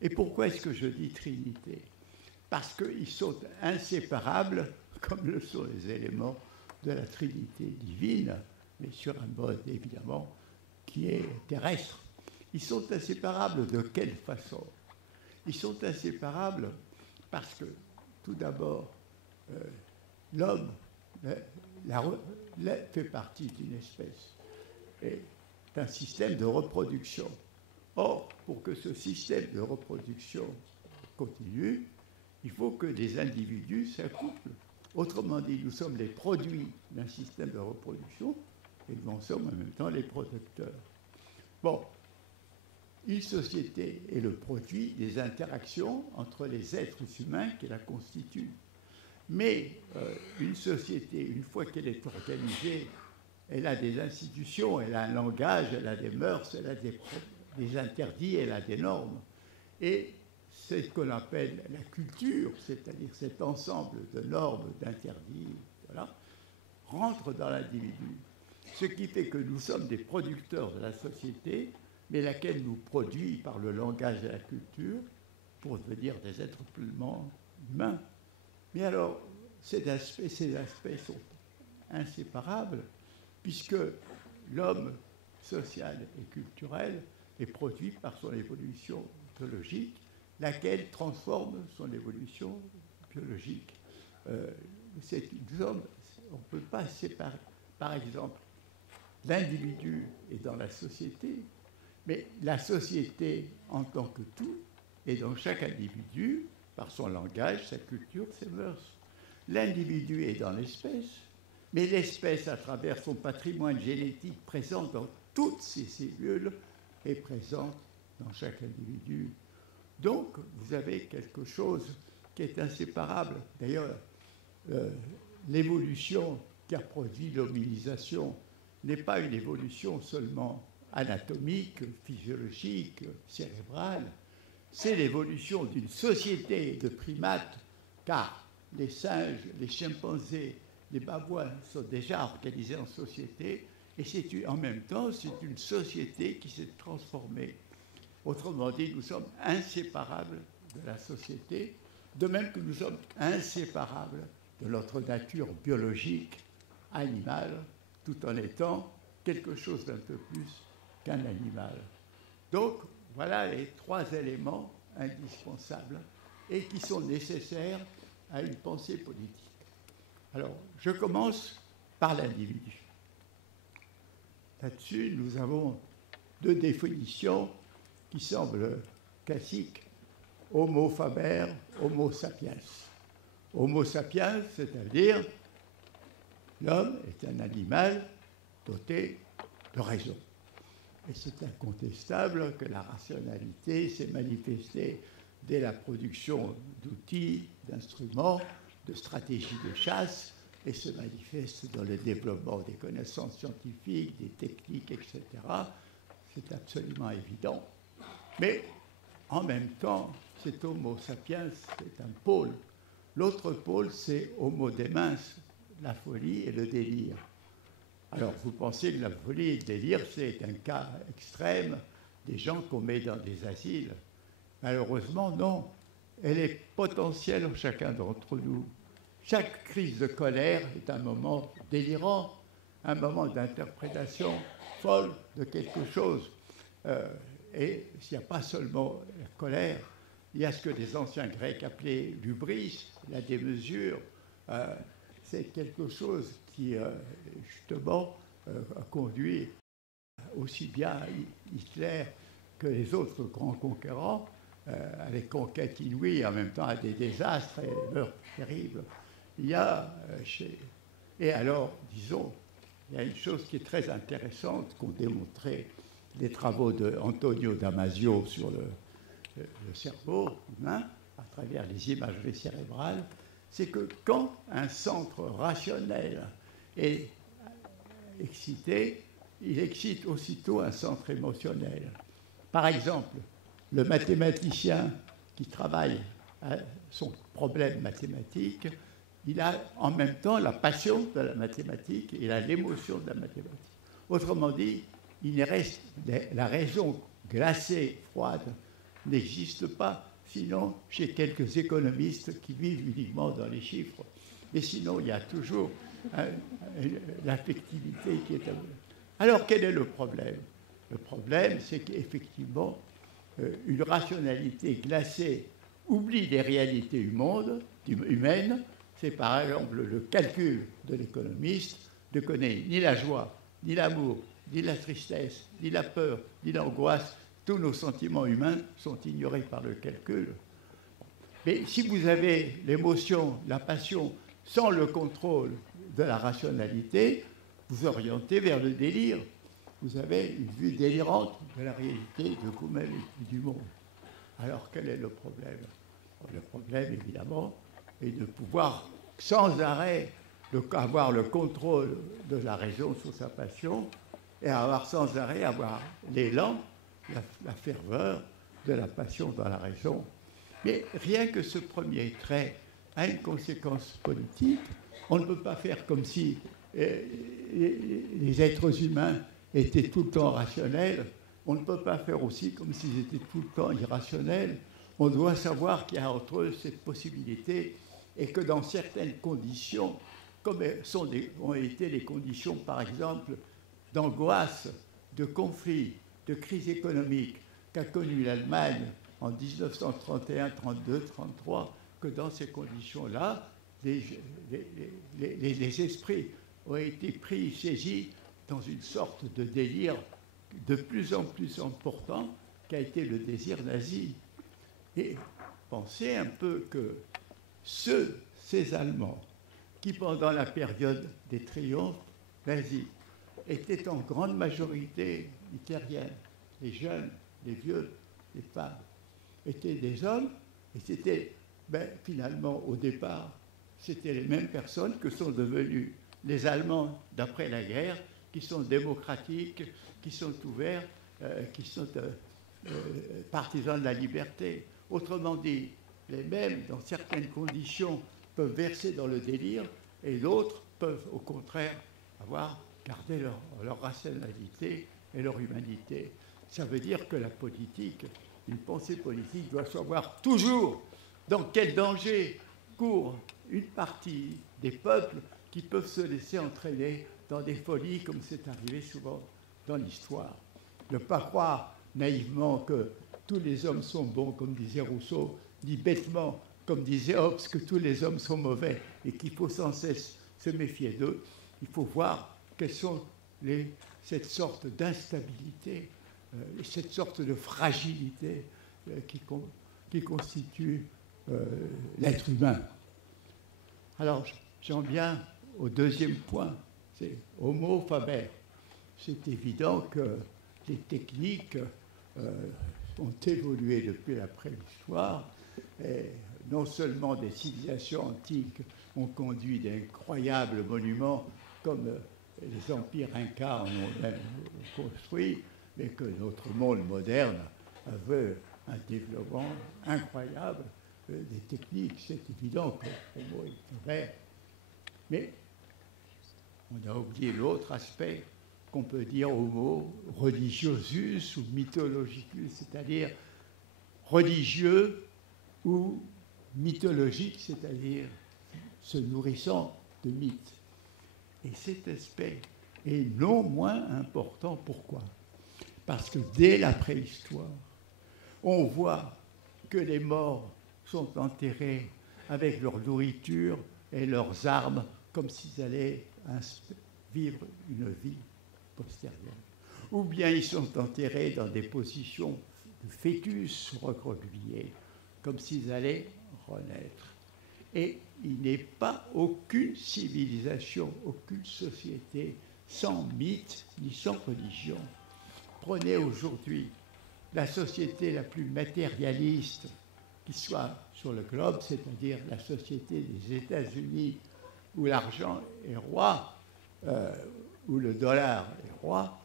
Et pourquoi est-ce que je dis trinité? Parce qu'ils sont inséparables, comme le sont les éléments de la trinité divine, mais sur un mode évidemment qui est terrestre. Ils sont inséparables de quelle façon? Ils sont inséparables parce que, tout d'abord, l'homme fait partie d'une espèce et d'un système de reproduction. Or, pour que ce système de reproduction continue, il faut que les individus s'accouplent. Autrement dit, nous sommes les produits d'un système de reproduction et nous en sommes en même temps les producteurs. Bon, une société est le produit des interactions entre les êtres humains qui la constituent. Mais une société, une fois qu'elle est organisée, elle a des institutions, elle a un langage, elle a des mœurs, elle a des interdits, elle a des normes. Et c'est ce qu'on appelle la culture, c'est-à-dire cet ensemble de normes, d'interdits, voilà, rentre dans l'individu. Ce qui fait que nous sommes des producteurs de la société, mais laquelle nous produit par le langage de la culture pour devenir des êtres pleinement humains. Mais alors, ces aspects sont inséparables, puisque l'homme social et culturel est produit par son évolution biologique, laquelle transforme son évolution biologique. On ne peut pas séparer. Par exemple, l'individu est dans la société, mais la société en tant que tout est dans chaque individu, par son langage, sa culture, ses mœurs. L'individu est dans l'espèce, mais l'espèce, à travers son patrimoine génétique présent dans toutes ses cellules, est présente dans chaque individu. Donc, vous avez quelque chose qui est inséparable. D'ailleurs, l'évolution qui a produit l'hominisation n'est pas une évolution seulement anatomique, physiologique, cérébrale. C'est l'évolution d'une société de primates, car les singes, les chimpanzés, les babouins sont déjà organisés en société, et en même temps, c'est une société qui s'est transformée. Autrement dit, nous sommes inséparables de la société, de même que nous sommes inséparables de notre nature biologique, animale, tout en étant quelque chose d'un peu plus qu'un animal. Donc, voilà les trois éléments indispensables et qui sont nécessaires à une pensée politique. Alors, je commence par l'individu. là-dessus, nous avons deux définitions qui semblent classiques. Homo faber, Homo sapiens. Homo sapiens, c'est-à-dire l'homme est un animal doté de raison. Et c'est incontestable que la rationalité s'est manifestée dès la production d'outils, d'instruments, de stratégies de chasse, et se manifeste dans le développement des connaissances scientifiques, des techniques, etc. C'est absolument évident. Mais en même temps, cet Homo sapiens est un pôle. L'autre pôle, c'est Homo demens, la folie et le délire. Alors, vous pensez que la folie et le délire, c'est un cas extrême des gens qu'on met dans des asiles. Malheureusement, non. Elle est potentielle en chacun d'entre nous. Chaque crise de colère est un moment délirant, un moment d'interprétation folle de quelque chose. Et s'il n'y a pas seulement la colère, il y a ce que les anciens Grecs appelaient l'hubris, la démesure. C'est quelque chose qui, justement, a conduit aussi bien Hitler que les autres grands conquérants à des conquêtes inouïes, en même temps à des désastres et des meurtres terribles. Il y a Et alors, disons, il y a une chose qui est très intéressante qu'ont démontré les travaux d'Antonio Damasio sur le cerveau humain, à travers les imageries cérébrales, c'est que quand un centre rationnel est excité, il excite aussitôt un centre émotionnel. Par exemple, le mathématicien qui travaille à son problème mathématique, il a en même temps la passion de la mathématique et il a l'émotion de la mathématique. Autrement dit, la raison glacée, froide, n'existe pas, sinon chez quelques économistes qui vivent uniquement dans les chiffres. Mais sinon, il y a toujours l'affectivité qui est... Alors, quel est le problème? Le problème, c'est qu'effectivement, une rationalité glacée oublie les réalités humaines. C'est par exemple le calcul de l'économiste ne connaît ni la joie, ni l'amour, ni la tristesse, ni la peur, ni l'angoisse. Tous nos sentiments humains sont ignorés par le calcul. Mais si vous avez l'émotion, la passion, sans le contrôle de la rationalité, vous orientez vers le délire. Vous avez une vue délirante de la réalité de vous-même et du monde. Alors quel est le problème? Le problème, évidemment, est de pouvoir sans arrêt avoir le contrôle de la raison sur sa passion et avoir sans arrêt avoir l'élan, la ferveur de la passion dans la raison. Mais rien que ce premier trait a une conséquence politique. On ne peut pas faire comme si les êtres humains étaient tout le temps rationnels. On ne peut pas faire aussi comme s'ils étaient tout le temps irrationnels. On doit savoir qu'il y a entre eux cette possibilité et que dans certaines conditions, comme ont été les conditions, par exemple, d'angoisse, de conflit, de crise économique qu'a connue l'Allemagne en 1931, 32, 33, que dans ces conditions-là, les esprits ont été pris, saisis dans une sorte de délire de plus en plus important qu'a été le désir nazi. Et pensez un peu que ces Allemands qui, pendant la période des triomphes nazis, étaient en grande majorité hitlériennes, les jeunes, les vieux, les femmes, étaient des hommes, et c'était, finalement, au départ, c'était les mêmes personnes que sont devenus les Allemands d'après la guerre, qui sont démocratiques, qui sont ouverts, qui sont partisans de la liberté. Autrement dit, les mêmes, dans certaines conditions, peuvent verser dans le délire, et d'autres peuvent, au contraire, avoir gardé leur rationalité et leur humanité. Ça veut dire que la politique, une pensée politique, doit savoir toujours dans quel danger court une partie des peuples qui peuvent se laisser entraîner dans des folies, comme c'est arrivé souvent dans l'histoire. Ne pas croire naïvement que tous les hommes sont bons, comme disait Rousseau, ni bêtement, comme disait Hobbes, que tous les hommes sont mauvais et qu'il faut sans cesse se méfier d'eux. Il faut voir quelles sont les cette sorte d'instabilité, cette sorte de fragilité qui constitue l'être humain. Alors, j'en viens au deuxième point, c'est Homo faber. C'est évident que les techniques ont évolué depuis la préhistoire. Et non seulement des civilisations antiques ont conduit d'incroyables monuments comme les empires incas en ont même construit, mais que notre monde moderne avait un développement incroyable des techniques. C'est évident que Homo est vrai. Mais on a oublié l'autre aspect qu'on peut dire Homo religiosus ou mythologicus, c'est-à-dire religieux ou mythologique, c'est-à-dire se nourrissant de mythes. Et cet aspect est non moins important. Pourquoi? Parce que dès la préhistoire, on voit que les morts sont enterrés avec leur nourriture et leurs armes, comme s'ils allaient vivre une vie postérieure. Ou bien ils sont enterrés dans des positions de fœtus recroquevillés, comme s'ils allaient renaître. Et il n'est pas aucune civilisation, aucune société sans mythe ni sans religion. Prenez aujourd'hui la société la plus matérialiste qui soit sur le globe, c'est-à-dire la société des États-Unis, où l'argent est roi, où le dollar est roi,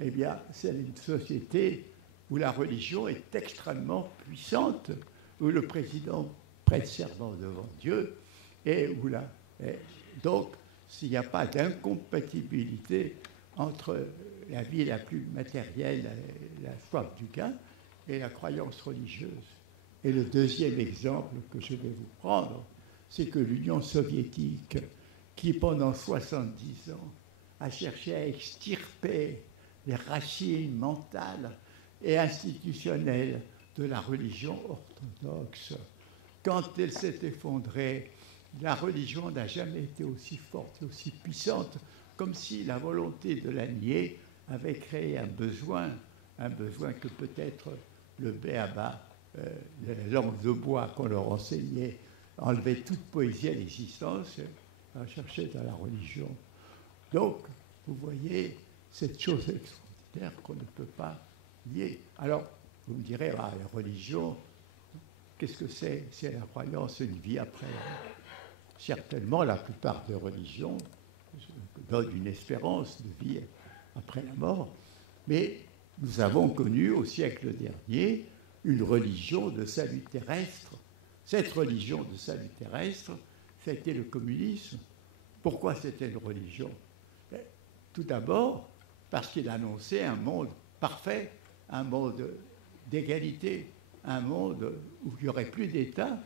eh bien, c'est une société où la religion est extrêmement puissante, où le président prête serment devant Dieu, et où donc, s'il n'y a pas d'incompatibilité entre la vie la plus matérielle, la soif du gain, et la croyance religieuse. Et le deuxième exemple que je vais vous prendre, c'est que l'Union soviétique, qui pendant 70 ans a cherché à extirper les racines mentales et institutionnelles de la religion orthodoxe, quand elle s'est effondrée, la religion n'a jamais été aussi forte et aussi puissante, comme si la volonté de la nier avait créé un besoin que peut-être le b.a.-ba, la langue de bois qu'on leur enseignait, enlevait toute poésie à l'existence, à chercher dans la religion. Donc, vous voyez cette chose extraordinaire qu'on ne peut pas nier. Alors, vous me direz, la religion, qu'est-ce que c'est? C'est la croyance une vie après. Certainement, la plupart des religions donnent une espérance de vie après la mort, mais nous avons connu au siècle dernier une religion de salut terrestre. Cette religion de salut terrestre, ça a été le communisme. Pourquoi c'était une religion? Tout d'abord, parce qu'il annonçait un monde parfait, un monde d'égalité, un monde où il n'y aurait plus d'État.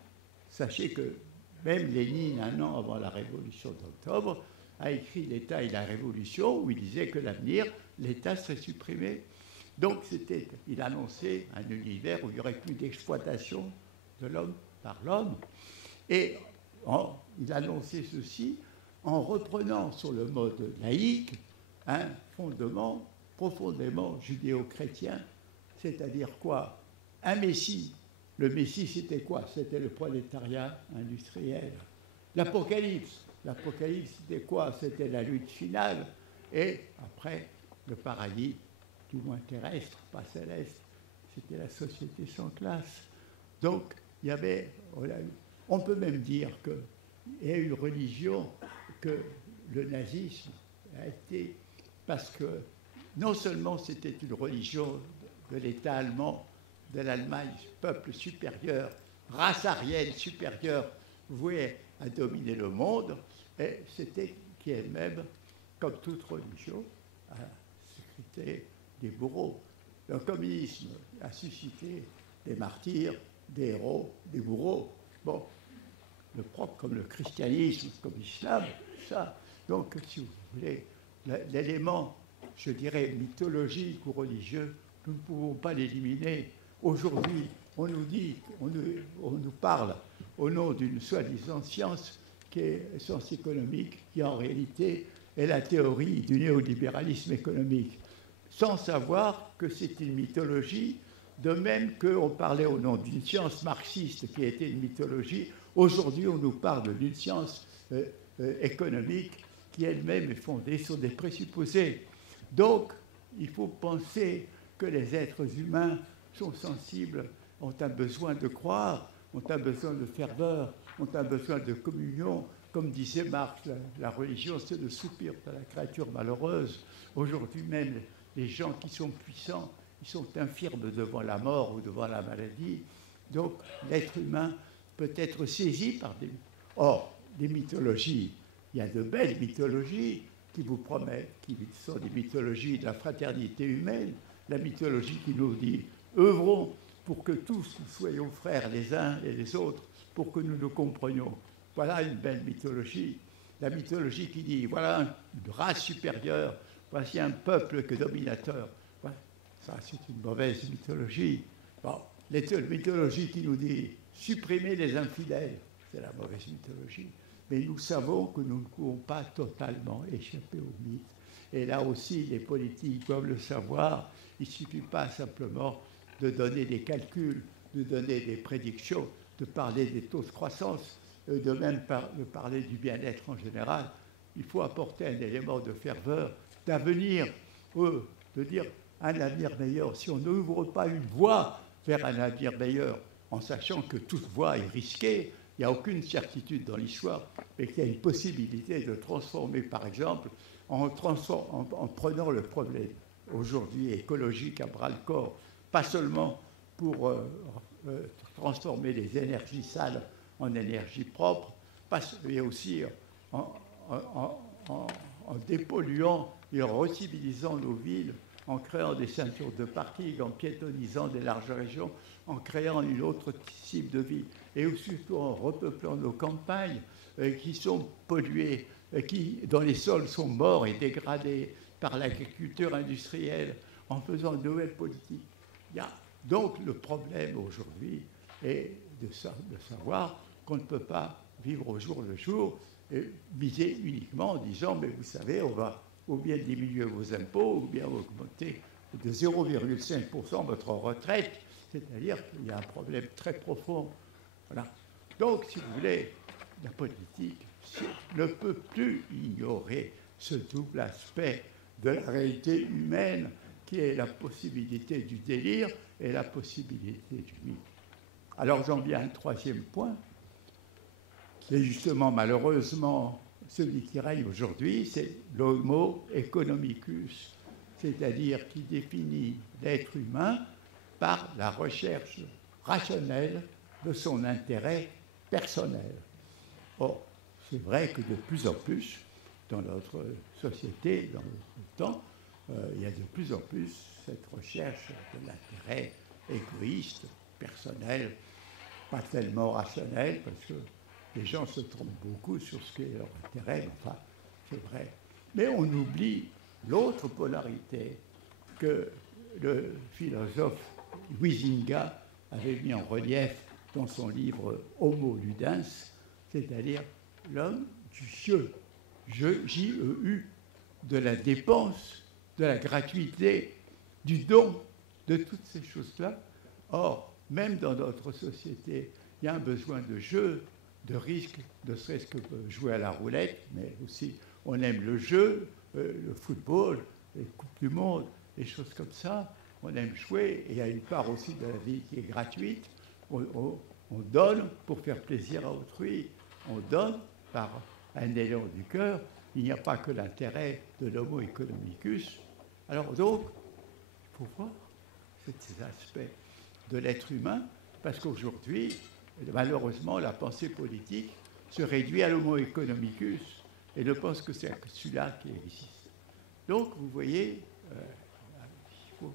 Sachez que même Lénine, un an avant la Révolution d'octobre, a écrit l'État et la Révolution, où il disait que l'avenir, l'État serait supprimé. Donc il annonçait un univers où il n'y aurait plus d'exploitation de l'homme par l'homme. Et il annonçait ceci en reprenant sur le mode laïque un fondement profondément judéo-chrétien, c'est-à-dire quoi? Un Messie. Le Messie, c'était quoi? C'était le prolétariat industriel. L'Apocalypse. L'Apocalypse, c'était quoi? C'était la lutte finale. Et après, le paradis, du moins terrestre, pas céleste, c'était la société sans classe. Donc, il y avait... On peut même dire qu'il y a une religion que le nazisme a été... Parce que non seulement c'était une religion de l'État allemand, de l'Allemagne, peuple supérieur, race aryenne supérieure, vouée à dominer le monde, et c'était qui elle-même, comme toute religion, a suscité des bourreaux. Le communisme a suscité des martyrs, des héros, des bourreaux. Bon, le propre comme le christianisme, comme l'islam, ça. Donc, si vous voulez, l'élément, je dirais, mythologique ou religieux, nous ne pouvons pas l'éliminer. Aujourd'hui, on nous dit, on nous parle au nom d'une soi-disant science qui est science économique, qui en réalité est la théorie du néolibéralisme économique, sans savoir que c'est une mythologie, de même qu'on parlait au nom d'une science marxiste qui était une mythologie. Aujourd'hui, on nous parle d'une science économique qui elle-même est fondée sur des présupposés. Donc, il faut penser que les êtres humains sont sensibles, ont un besoin de croire, ont un besoin de ferveur, ont un besoin de communion. Comme disait Marx, la religion, c'est le soupir de la créature malheureuse. Aujourd'hui même, les gens qui sont puissants, ils sont infirmes devant la mort ou devant la maladie. Donc, l'être humain peut être saisi par des... Or, les mythologies, il y a de belles mythologies qui vous promettent, qui sont des mythologies de la fraternité humaine, la mythologie qui nous dit « œuvrons pour que tous nous soyons frères les uns et les autres, pour que nous nous comprenions ». Voilà une belle mythologie. La mythologie qui dit « voilà une race supérieure, voici un peuple que dominateur ». Voilà. Ça, c'est une mauvaise mythologie. Bon, la mythologie qui nous dit « supprimer les infidèles », c'est la mauvaise mythologie. Mais nous savons que nous ne pouvons pas totalement échapper au mythe. Et là aussi, les politiques doivent le savoir. Il ne suffit pas simplement de donner des calculs, de donner des prédictions, de parler des taux de croissance, de même de parler du bien-être en général. Il faut apporter un élément de ferveur, d'avenir, de dire un avenir meilleur. Si on n'ouvre pas une voie vers un avenir meilleur, en sachant que toute voie est risquée, il n'y a aucune certitude dans l'histoire, mais qu'il y a une possibilité de transformer, par exemple, en prenant le problème aujourd'hui écologique à bras-le-corps, pas seulement pour transformer les énergies sales en énergie propre, mais aussi en dépolluant et en recivilisant nos villes, en créant des ceintures de parking, en piétonnisant des larges régions, en créant une autre type de vie, et surtout en repeuplant nos campagnes qui sont polluées, dont les sols sont morts et dégradés par l'agriculture industrielle, en faisant de nouvelles politiques. Donc le problème aujourd'hui est de savoir qu'on ne peut pas vivre au jour le jour et miser uniquement en disant « mais vous savez, on va ou bien diminuer vos impôts, ou bien augmenter de 0,5% votre retraite ». C'est-à-dire qu'il y a un problème très profond. Voilà. Donc, si vous voulez, la politique ne peut plus ignorer ce double aspect de la réalité humaine qui est la possibilité du délire et la possibilité du mythe. Alors j'en viens à un troisième point, qui est justement malheureusement celui qui règne aujourd'hui, c'est l'homo economicus, c'est-à-dire qui définit l'être humain par la recherche rationnelle de son intérêt personnel. Or, c'est vrai que de plus en plus, dans notre société, dans notre temps, il y a de plus en plus cette recherche de l'intérêt égoïste, personnel, pas tellement rationnel, parce que les gens se trompent beaucoup sur ce qu'est leur intérêt, enfin, c'est vrai. Mais on oublie l'autre polarité que le philosophe Huizinga avait mis en relief dans son livre Homo Ludens, c'est-à-dire l'homme du jeu, J-E-U, de la dépense, de la gratuité, du don, de toutes ces choses-là. Or, même dans notre société, il y a un besoin de jeu, de risque, ne serait-ce que jouer à la roulette, mais aussi on aime le jeu, le football, les Coupes du Monde, les choses comme ça. On aime jouer, et il y a une part aussi de la vie qui est gratuite. On donne pour faire plaisir à autrui. On donne par un élan du cœur. Il n'y a pas que l'intérêt de l'homo economicus. Alors donc, il faut voir ces aspects de l'être humain, parce qu'aujourd'hui, malheureusement, la pensée politique se réduit à l'homo economicus et ne pense que c'est celui-là qui existe. Donc, vous voyez, il faut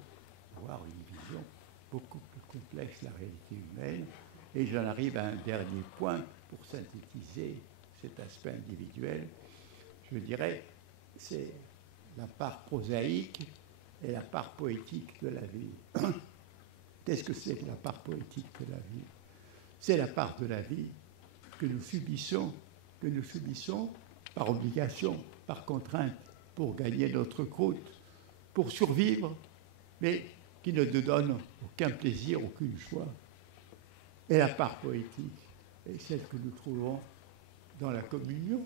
avoir une vision beaucoup plus complexe de la réalité humaine. Et j'en arrive à un dernier point pour synthétiser cet aspect individuel. Je dirais, c'est la part prosaïque et la part poétique de la vie. Qu'est-ce que c'est que la part poétique de la vie? C'est la part de la vie que nous subissons par obligation, par contrainte, pour gagner notre croûte, pour survivre, mais qui ne nous donne aucun plaisir, aucune joie. Et la part poétique est celle que nous trouvons dans la communion,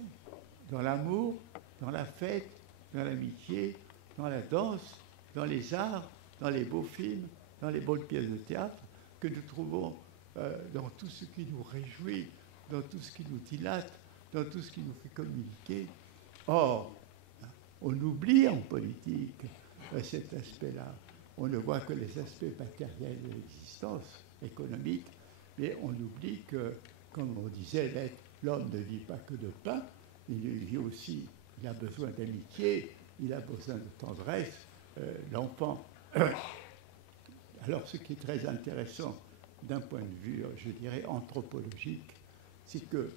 dans l'amour, dans la fête, dans l'amitié, dans la danse, dans les arts, dans les beaux films, dans les bonnes pièces de théâtre, que nous trouvons dans tout ce qui nous réjouit, dans tout ce qui nous dilate, dans tout ce qui nous fait communiquer. Or, on oublie en politique cet aspect-là. On ne voit que les aspects matériels de l'existence économique, mais on oublie que, comme on disait, l'homme ne vit pas que de pain, il vit aussi, il a besoin d'amitié, il a besoin de tendresse, l'enfant. Alors, ce qui est très intéressant d'un point de vue, je dirais, anthropologique, c'est que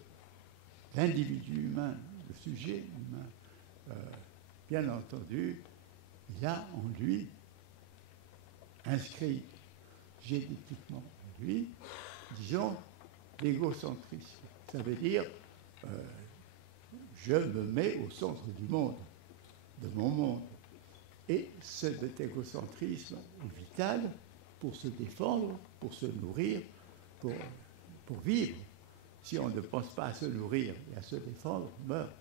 l'individu humain, le sujet humain, bien entendu, il a en lui, inscrit génétiquement en lui, disons, l'égocentrisme. Ça veut dire, je me mets au centre du monde, de mon monde. Et cet égocentrisme est vital pour se défendre, pour se nourrir, pour vivre. Si on ne pense pas à se nourrir et à se défendre, on meurt.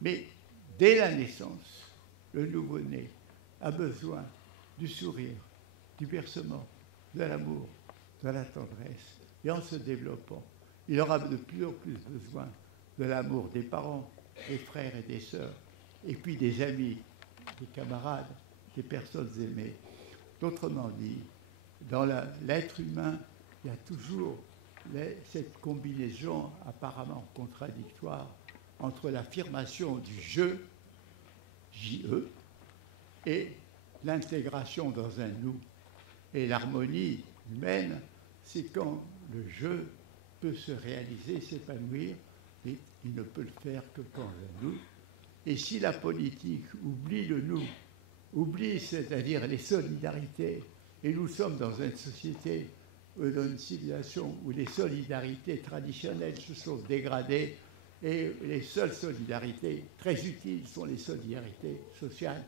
Mais dès la naissance, le nouveau-né a besoin du sourire, du bercement, de l'amour, de la tendresse. Et en se développant, il aura de plus en plus besoin de l'amour des parents, des frères et des sœurs, et puis des amis, des camarades, des personnes aimées. Autrement dit, dans l'être humain, il y a toujours cette combinaison apparemment contradictoire entre l'affirmation du je, J-E, et l'intégration dans un nous. Et l'harmonie humaine, c'est quand le je peut se réaliser, s'épanouir, et il ne peut le faire que quand le nous. Et si la politique oublie le nous, oublie, c'est-à-dire les solidarités, et nous sommes dans une société, dans une civilisation où les solidarités traditionnelles se sont dégradées, et les seules solidarités très utiles sont les solidarités sociales,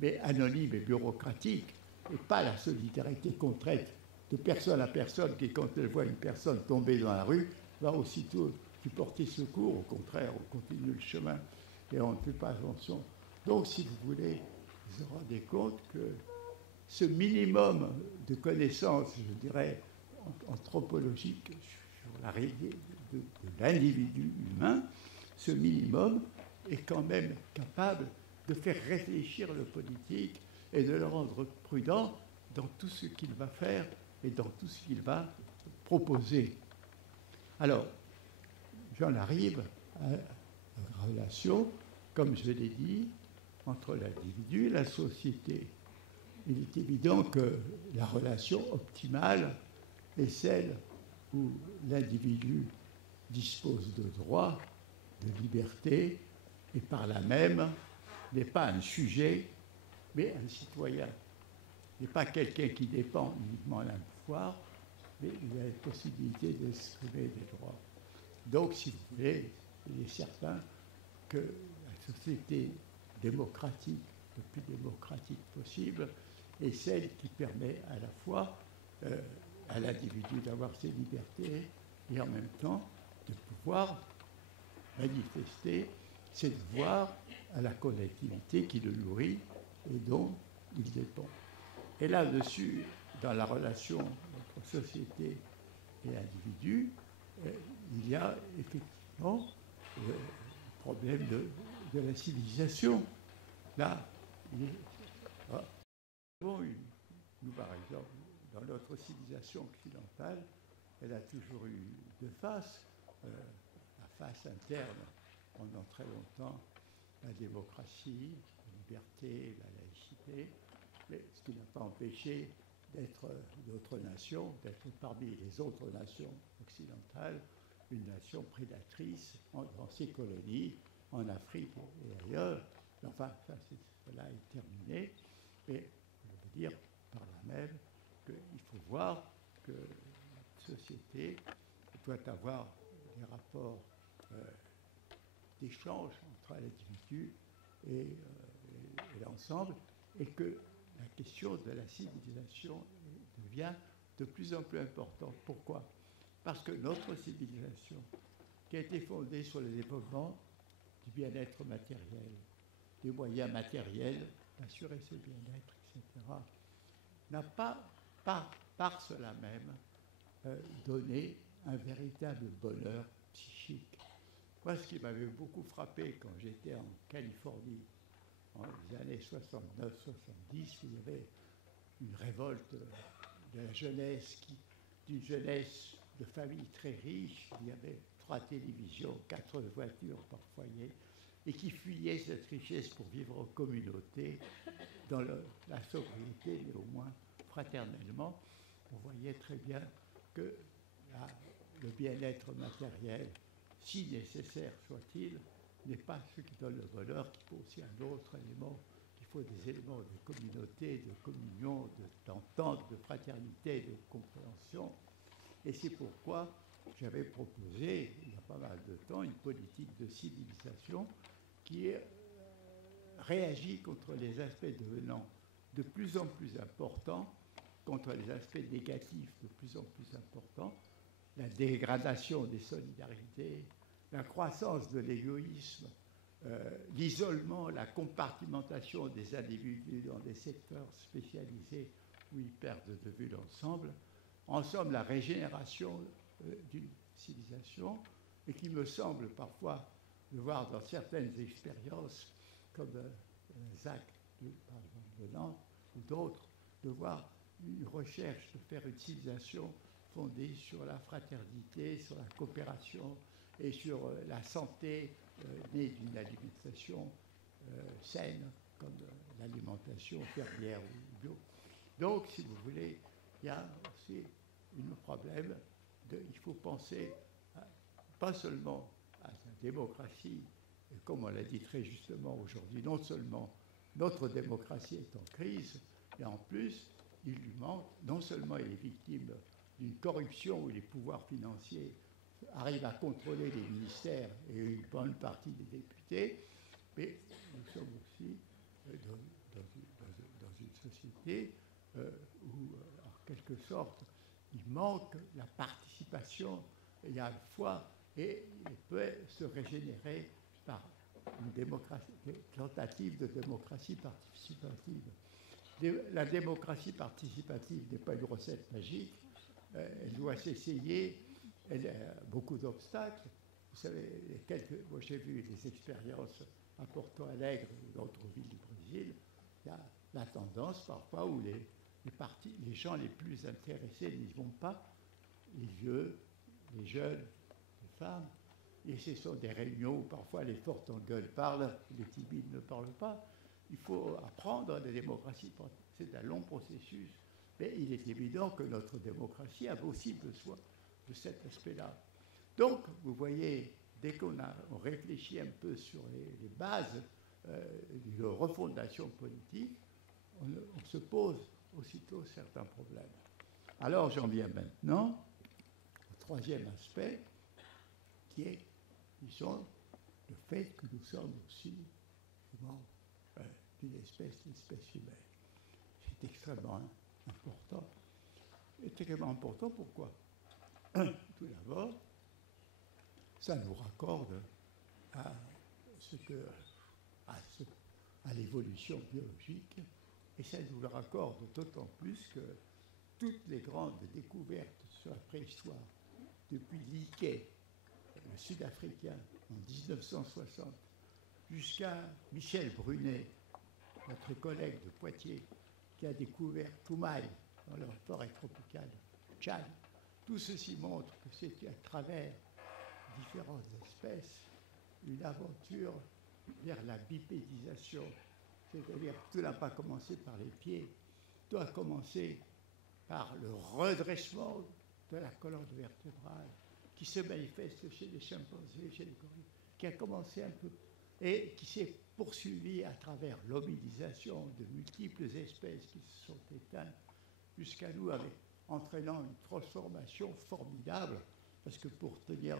mais anonymes et bureaucratiques, et pas la solidarité concrète de personne à personne qui, quand elle voit une personne tomber dans la rue, va aussitôt lui porter secours. Au contraire, on continue le chemin et on ne fait pas attention. Donc, si vous voulez, vous vous rendez compte que ce minimum de connaissances, je dirais, anthropologiques sur la réalité de l'individu humain, ce minimum est quand même capable de faire réfléchir le politique et de le rendre prudent dans tout ce qu'il va faire et dans tout ce qu'il va proposer. Alors, j'en arrive à la relation, comme je l'ai dit, entre l'individu et la société. Il est évident que la relation optimale est celle où l'individu dispose de droits, de liberté, et par là même n'est pas un sujet, mais un citoyen. Il n'est pas quelqu'un qui dépend uniquement d'un pouvoir, mais il a la possibilité d'exprimer des droits. Donc, si vous voulez, il est certain que la société démocratique, le plus démocratique possible, est celle qui permet à la fois à l'individu d'avoir ses libertés et en même temps de pouvoir manifester ses devoirs à la collectivité qui le nourrit et dont il dépend. Et là-dessus, dans la relation entre société et individu, il y a effectivement le problème de la civilisation. Là, nous avons nous, par exemple, dans notre civilisation occidentale, elle a toujours eu deux faces. La face interne, pendant très longtemps, la démocratie, la liberté, la laïcité, mais ce qui n'a pas empêché d'être d'autres nations, d'être parmi les autres nations occidentales, une nation prédatrice dans ses colonies, en Afrique et ailleurs. Enfin, cela est terminé. Et je veux dire par là même qu'il faut voir que la société doit avoir des rapports d'échange entre l'individu et l'ensemble, et que la question de la civilisation devient de plus en plus importante. Pourquoi? Parce que notre civilisation, qui a été fondée sur le développement du bien-être matériel, des moyens matériels d'assurer ce bien-être, etc., n'a pas, par cela même, donné un véritable bonheur psychique. Moi, ce qui m'avait beaucoup frappé quand j'étais en Californie, en les années 69-70, il y avait une révolte de la jeunesse, d'une jeunesse de familles très riches. Il y avait 3 télévisions, 4 voitures par foyer, et qui fuyaient cette richesse pour vivre en communauté, dans la sobriété, mais au moins fraternellement. On voyait très bien que le bien-être matériel, si nécessaire soit-il, n'est pas ce qui donne le bonheur, qu'il faut aussi un autre élément, qu'il faut des éléments de communauté, de communion, d'entente, de fraternité, de compréhension. Et c'est pourquoi j'avais proposé, il y a pas mal de temps, une politique de civilisation qui réagit contre les aspects devenant de plus en plus importants, contre les aspects négatifs de plus en plus importants, la dégradation des solidarités, la croissance de l'égoïsme, l'isolement, la compartimentation des individus dans des secteurs spécialisés où ils perdent de vue l'ensemble. En somme, la régénération d'une civilisation, et qui me semble parfois de voir dans certaines expériences, comme Zach, par exemple, de Nantes, ou d'autres, de voir une recherche de faire une civilisation fondée sur la fraternité, sur la coopération et sur la santé née d'une alimentation saine, comme l'alimentation fermière ou bio. Donc, si vous voulez, il y a aussi un problème il faut penser pas seulement à la démocratie, et comme on l'a dit très justement aujourd'hui, non seulement notre démocratie est en crise, et en plus, il lui manque, non seulement il est victime d'une corruption où les pouvoirs financiers arrivent à contrôler les ministères et une bonne partie des députés, mais nous sommes aussi dans une société où, en quelque sorte, il manque la participation, il y a une foi, et il peut se régénérer par une tentative de démocratie participative. La démocratie participative n'est pas une recette magique, elle doit s'essayer, elle a beaucoup d'obstacles. Vous savez, moi j'ai vu des expériences à Porto Alegre ou d'autres villes du Brésil, il y a la tendance parfois où les gens les plus intéressés n'y vont pas, les vieux, les jeunes, les femmes, et ce sont des réunions où parfois les fortes en gueule parlent, les timides ne parlent pas. Il faut apprendre la démocratie, c'est un long processus, mais il est évident que notre démocratie a aussi besoin de cet aspect-là. Donc, vous voyez, dès qu'on réfléchit un peu sur les bases de refondation politique, on se pose aussitôt certains problèmes. Alors j'en viens maintenant au troisième aspect, qui est, disons, le fait que nous sommes aussi d'une espèce, l'espèce humaine. C'est extrêmement important. Extrêmement important, pourquoi? Tout d'abord, ça nous raccorde à l'évolution biologique, et ça nous le raccorde d'autant plus que toutes les grandes découvertes sur la préhistoire, depuis Leakey, le Sud-Africain, en 1960, jusqu'à Michel Brunet, notre collègue de Poitiers, qui a découvert Toumaï dans leur forêt tropicale, Tchad, tout ceci montre que c'est à travers différentes espèces une aventure vers la bipédisation. C'est-à-dire que tout n'a pas commencé par les pieds, tout a commencé par le redressement de la colonne vertébrale qui se manifeste chez les chimpanzés, chez les gorilles, qui a commencé un peu et qui s'est poursuivi à travers l'hominisation de multiples espèces qui se sont éteintes jusqu'à nous, entraînant une transformation formidable, parce que pour tenir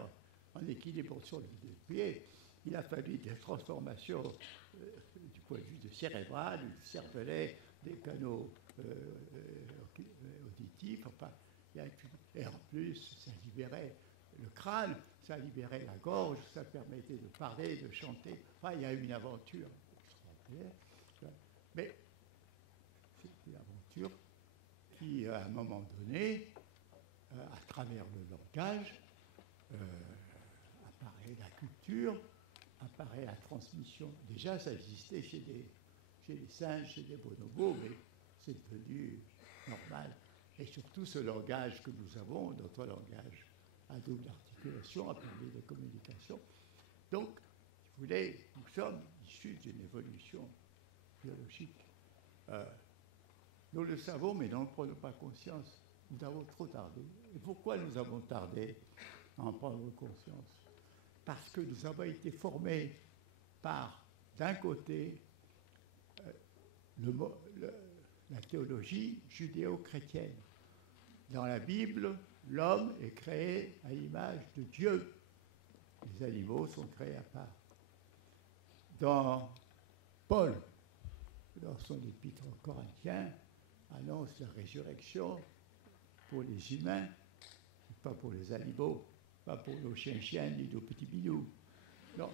en équilibre sur les deux pieds, il a fallu des transformations du point de vue du cérébral, du cervelet, des canaux auditifs, enfin, et en plus, ça libérait le crâne, ça libérait la gorge, ça permettait de parler, de chanter. Enfin, il y a eu une aventure extraordinaire. Mais c'est une aventure qui, à un moment donné, à travers le langage, apparaît la culture, apparaît la transmission. Déjà, ça existait chez les singes, chez les bonobos, mais c'est devenu normal. Et surtout, ce langage que nous avons, notre langage à double articulation, appelé de communication. Donc, si vous voulez, nous sommes issus d'une évolution biologique. Nous le savons, mais n'en prenons pas conscience. Nous avons trop tardé. Et pourquoi nous avons tardé à en prendre conscience? Parce que nous avons été formés par, d'un côté, la théologie judéo-chrétienne. Dans la Bible, l'homme est créé à l'image de Dieu. Les animaux sont créés à part. Dans Paul, dans son épître aux Corinthiens, annonce la résurrection pour les humains, pas pour les animaux, pas pour nos chiens ni nos petits binous. Non.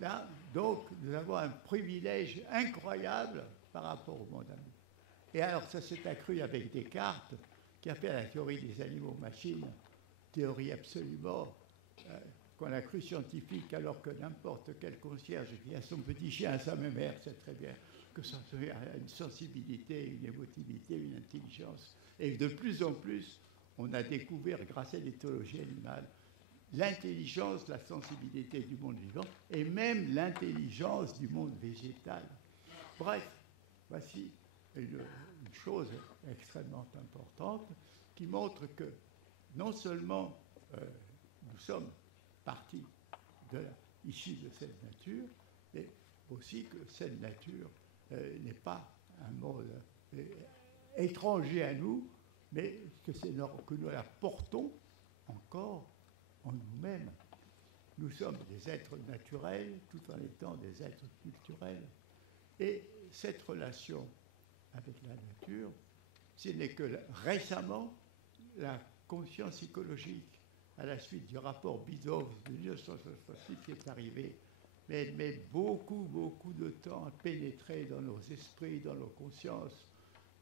Là, donc, nous avons un privilège incroyable par rapport au monde animal. Et alors, ça s'est accru avec Descartes, qui a fait la théorie des animaux-machines, théorie absolument qu'on a cru scientifique, alors que n'importe quel concierge qui a son petit chien à sa mère sait très bien que ça a une sensibilité, une émotivité, une intelligence. Et de plus en plus, on a découvert, grâce à l'éthologie animale, l'intelligence, la sensibilité du monde vivant et même l'intelligence du monde végétal. Bref, voici une chose extrêmement importante qui montre que non seulement nous sommes partis issus de cette nature, mais aussi que cette nature n'est pas un monde étranger à nous, mais que nous la portons encore en nous-mêmes. Nous sommes des êtres naturels tout en étant des êtres culturels. Et cette relation avec la nature, ce n'est que récemment la conscience écologique, à la suite du rapport Biddulph de 1968 qui est arrivé, mais elle met beaucoup, beaucoup de temps à pénétrer dans nos esprits, dans nos consciences.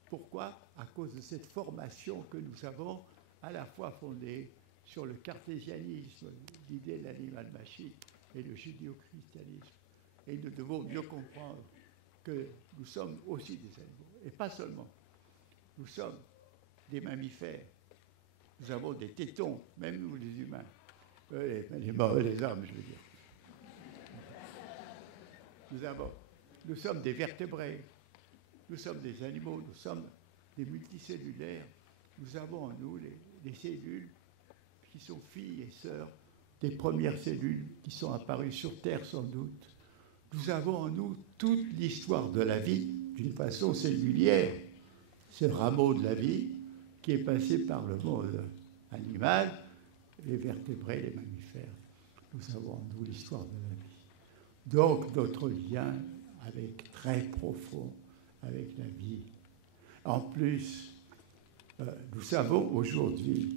Pourquoi? À cause de cette formation que nous avons à la fois fondée sur le cartésianisme, l'idée de l'animal-machine, et le judéo-christianisme. Et nous devons mieux comprendre que nous sommes aussi des animaux. Et pas seulement. Nous sommes des mammifères. Nous avons des tétons, même nous les humains. Les hommes, je veux dire. Nous sommes des vertébrés. Nous sommes des animaux. Nous sommes des multicellulaires. Nous avons en nous les cellules qui sont filles et sœurs des premières cellules qui sont apparues sur Terre sans doute. Nous avons en nous toute l'histoire de la vie d'une façon singulière. C'est le rameau de la vie qui est passé par le monde animal, les vertébrés, les mammifères. Nous avons en nous l'histoire de la vie. Donc notre lien très profond avec la vie. En plus, nous savons aujourd'hui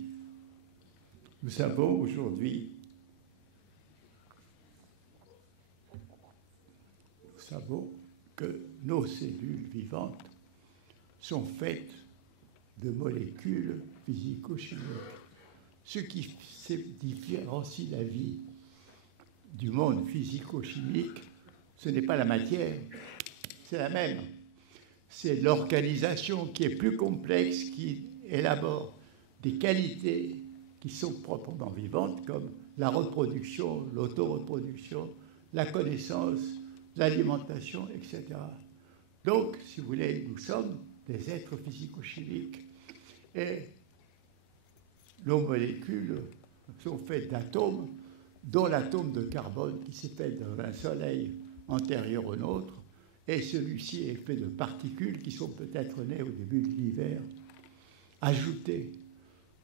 que nos cellules vivantes sont faites de molécules physico-chimiques. Ce qui différencie la vie du monde physico-chimique, ce n'est pas la matière, c'est la même. C'est l'organisation qui est plus complexe, qui élabore des qualités qui sont proprement vivantes, comme la reproduction, l'autoreproduction, la connaissance, l'alimentation, etc. Donc, si vous voulez, nous sommes des êtres physico-chimiques. Et nos molécules sont faites d'atomes, dont l'atome de carbone qui s'est fait dans un soleil antérieur au nôtre, et celui-ci est fait de particules qui sont peut-être nées au début de l'hiver. Ajoutez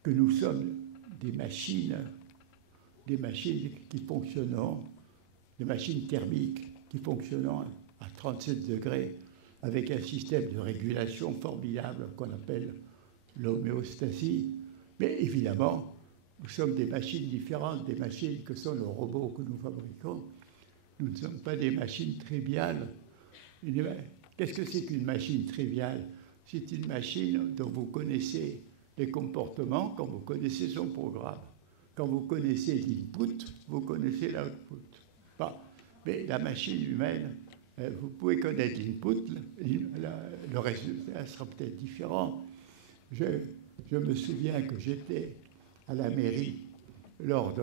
que nous sommes des machines qui fonctionnent des machines thermiques qui fonctionnent à 37 degrés avec un système de régulation formidable qu'on appelle l'homéostasie. Mais évidemment, nous sommes des machines différentes des machines que sont les robots que nous fabriquons. Nous ne sommes pas des machines triviales. Qu'est-ce que c'est qu'une machine triviale? C'est une machine dont vous connaissez les comportements quand vous connaissez son programme. Quand vous connaissez l'input, vous connaissez l'output. Bon. Mais la machine humaine, vous pouvez connaître l'input, le résultat sera peut-être différent. Je me souviens que j'étais à la mairie lors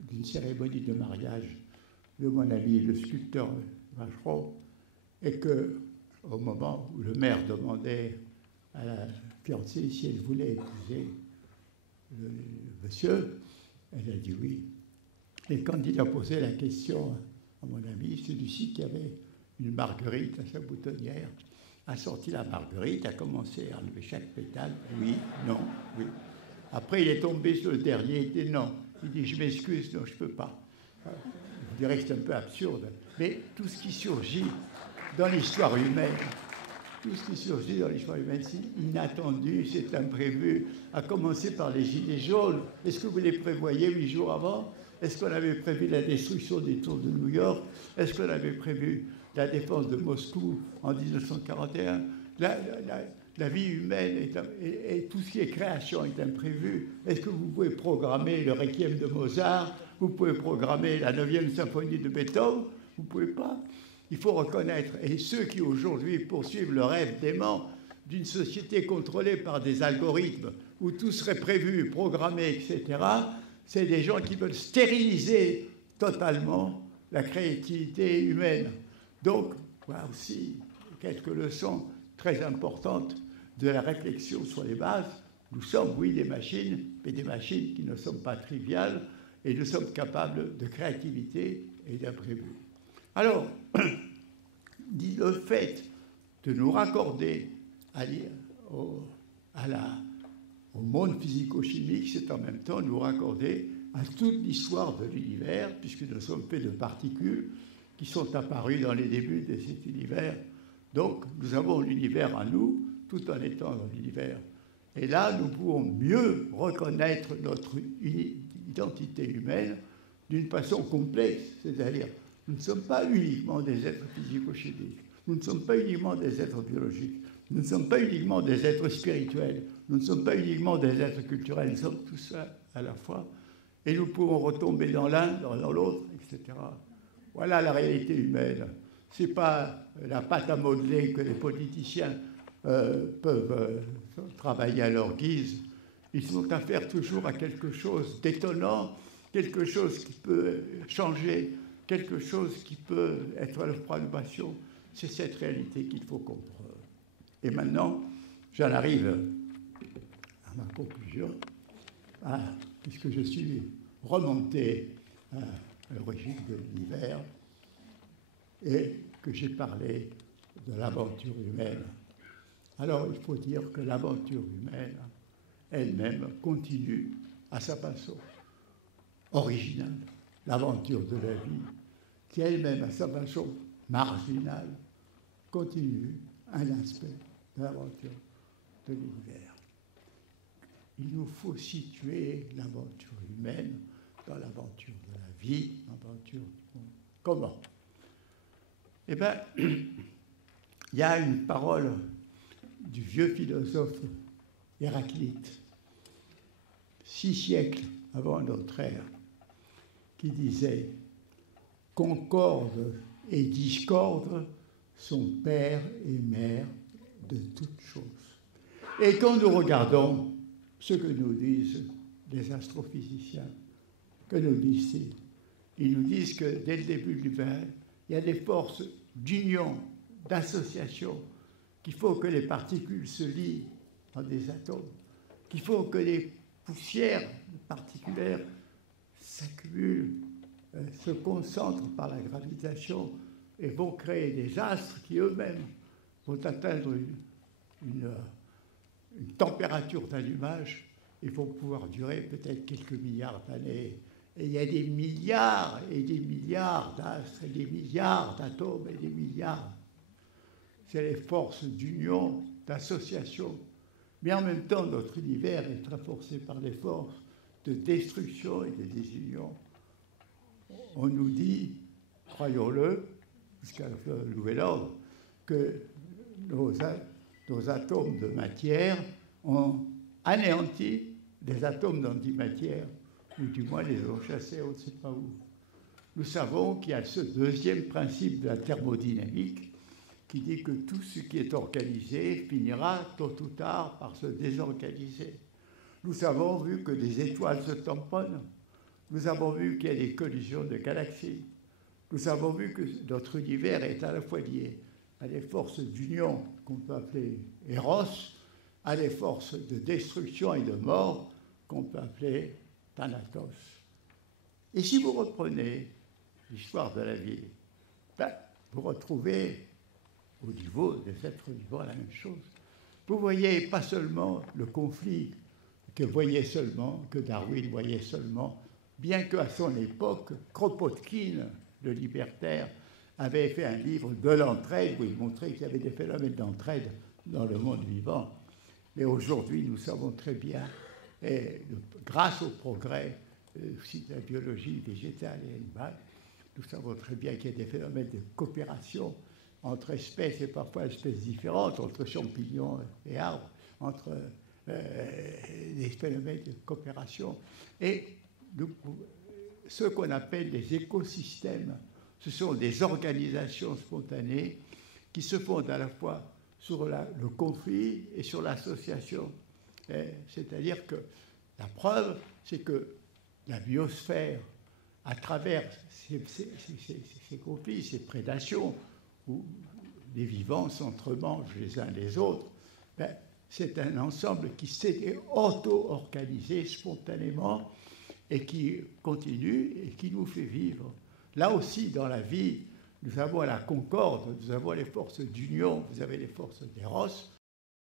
d'une cérémonie de mariage de mon ami le sculpteur Vacheron, et qu'au moment où le maire demandait à la fiancée si elle voulait épouser le monsieur, elle a dit oui. Et quand il a posé la question à mon ami, celui-ci qui avait une marguerite à sa boutonnière, a sorti la marguerite, a commencé à enlever chaque pétale, oui, non, oui. Après, il est tombé sur le dernier, il dit non. Il dit, je m'excuse, non, je ne peux pas. Je dirais que c'est un peu absurde, mais tout ce qui surgit dans l'histoire humaine, c'est inattendu, c'est imprévu, à commencer par les Gilets jaunes. Est-ce que vous les prévoyez 8 jours avant? Est-ce qu'on avait prévu la destruction des tours de New York? Est-ce qu'on avait prévu la défense de Moscou en 1941? La vie humaine et tout ce qui est création est imprévu. Est-ce que vous pouvez programmer le Requiem de Mozart? Vous pouvez programmer la 9e symphonie de Beethoven? Vous ne pouvez pas. Il faut reconnaître, et ceux qui aujourd'hui poursuivent le rêve dément d'une société contrôlée par des algorithmes où tout serait prévu, programmé, etc., c'est des gens qui veulent stériliser totalement la créativité humaine. Donc, voilà aussi quelques leçons très importantes de la réflexion sur les bases. Nous sommes, oui, des machines, mais des machines qui ne sont pas triviales, et nous sommes capables de créativité et d'imprévu. Alors, le fait de nous raccorder au monde physico-chimique, c'est en même temps nous raccorder à toute l'histoire de l'univers, puisque nous sommes faits de particules qui sont apparues dans les débuts de cet univers. Donc, nous avons l'univers en nous, tout en étant dans l'univers. Et là, nous pouvons mieux reconnaître notre identité humaine d'une façon complexe, c'est-à-dire nous ne sommes pas uniquement des êtres physico-chimiques, nous ne sommes pas uniquement des êtres biologiques, nous ne sommes pas uniquement des êtres spirituels, nous ne sommes pas uniquement des êtres culturels, nous sommes tout ça à la fois, et nous pouvons retomber dans l'un, dans l'autre, etc. Voilà la réalité humaine. Ce n'est pas la pâte à modeler que les politiciens peuvent travailler à leur guise. Ils ont affaire toujours à quelque chose d'étonnant, quelque chose qui peut changer, quelque chose qui peut être leur préoccupation. C'est cette réalité qu'il faut comprendre. Et maintenant, j'en arrive à ma conclusion, puisque je suis remonté à l'origine de l'univers et que j'ai parlé de l'aventure humaine. Alors, il faut dire que l'aventure humaine elle-même continue à sa façon originale. L'aventure de la vie, qui elle-même à sa façon marginale, continue un aspect de l'aventure de l'univers. Il nous faut situer l'aventure humaine dans l'aventure de la vie, l'aventure du monde. Comment? Eh bien, il y a une parole du vieux philosophe Héraclite, 6 siècles avant notre ère, qui disait « Concorde et discorde sont père et mère de toutes choses ». Et quand nous regardons ce que nous disent les astrophysiciens, que nous disent-ils? Ils nous disent que dès le début de l'univers, il y a des forces d'union, d'association, qu'il faut que les particules se lient en des atomes, qu'il faut que les poussières particulaires s'accumulent, se concentrent par la gravitation et vont créer des astres qui eux-mêmes vont atteindre une température d'allumage et vont pouvoir durer peut-être quelques milliards d'années Et il y a des milliards et des milliards d'astres, et des milliards d'atomes et des milliards. C'est les forces d'union, d'association. Mais en même temps, notre univers est renforcé par les forces de destruction et de désunion. On nous dit, croyons-le, jusqu'à le nouvel ordre, que nos atomes de matière ont anéanti des atomes d'antimatière, ou du moins les ont chassés, on ne sait pas où. Nous savons qu'il y a ce deuxième principe de la thermodynamique qui dit que tout ce qui est organisé finira tôt ou tard par se désorganiser. Nous avons vu que des étoiles se tamponnent, nous avons vu qu'il y a des collisions de galaxies, nous avons vu que notre univers est à la fois lié à des forces d'union qu'on peut appeler Eros, à des forces de destruction et de mort qu'on peut appeler Thanatos. Et si vous reprenez l'histoire de la vie, vous retrouvez au niveau des êtres vivants la même chose. Vous voyez pas seulement le conflit que Darwin voyait seulement, bien qu'à son époque, Kropotkin, le libertaire, avait fait un livre de l'entraide où il montrait qu'il y avait des phénomènes d'entraide dans le monde vivant. Mais aujourd'hui, nous savons très bien, et grâce au progrès aussi de la biologie végétale et animale, nous savons très bien qu'il y a des phénomènes de coopération entre espèces et parfois espèces différentes, entre champignons et arbres, entre des phénomènes de coopération. Et ce qu'on appelle les écosystèmes, ce sont des organisations spontanées qui se fondent à la fois sur le conflit et sur l'association. C'est-à-dire que la preuve, c'est que la biosphère, à travers ces conflits, ces prédations, où les vivants s'entremangent les uns les autres, c'est un ensemble qui s'est auto-organisé spontanément et qui continue et qui nous fait vivre. Là aussi, dans la vie, nous avons la concorde, nous avons les forces d'union, vous avez les forces d'Eros,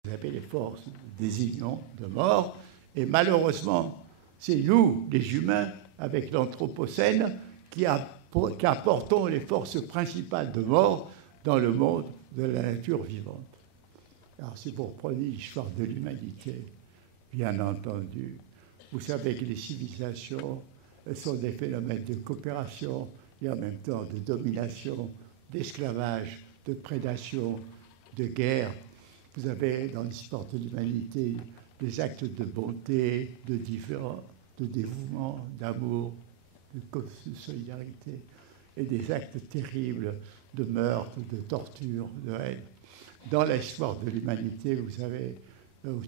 vous avez les forces des unions de mort, et malheureusement, c'est nous, les humains, avec l'Anthropocène, qui apportons les forces principales de mort dans le monde de la nature vivante. Alors, si vous reprenez l'histoire de l'humanité, bien entendu, vous savez que les civilisations sont des phénomènes de coopération et en même temps de domination, d'esclavage, de prédation, de guerre. Vous avez dans l'histoire de l'humanité des actes de bonté, de dévouement, d'amour, de solidarité, et des actes terribles de meurtre, de torture, de haine. Dans l'histoire de l'humanité, vous avez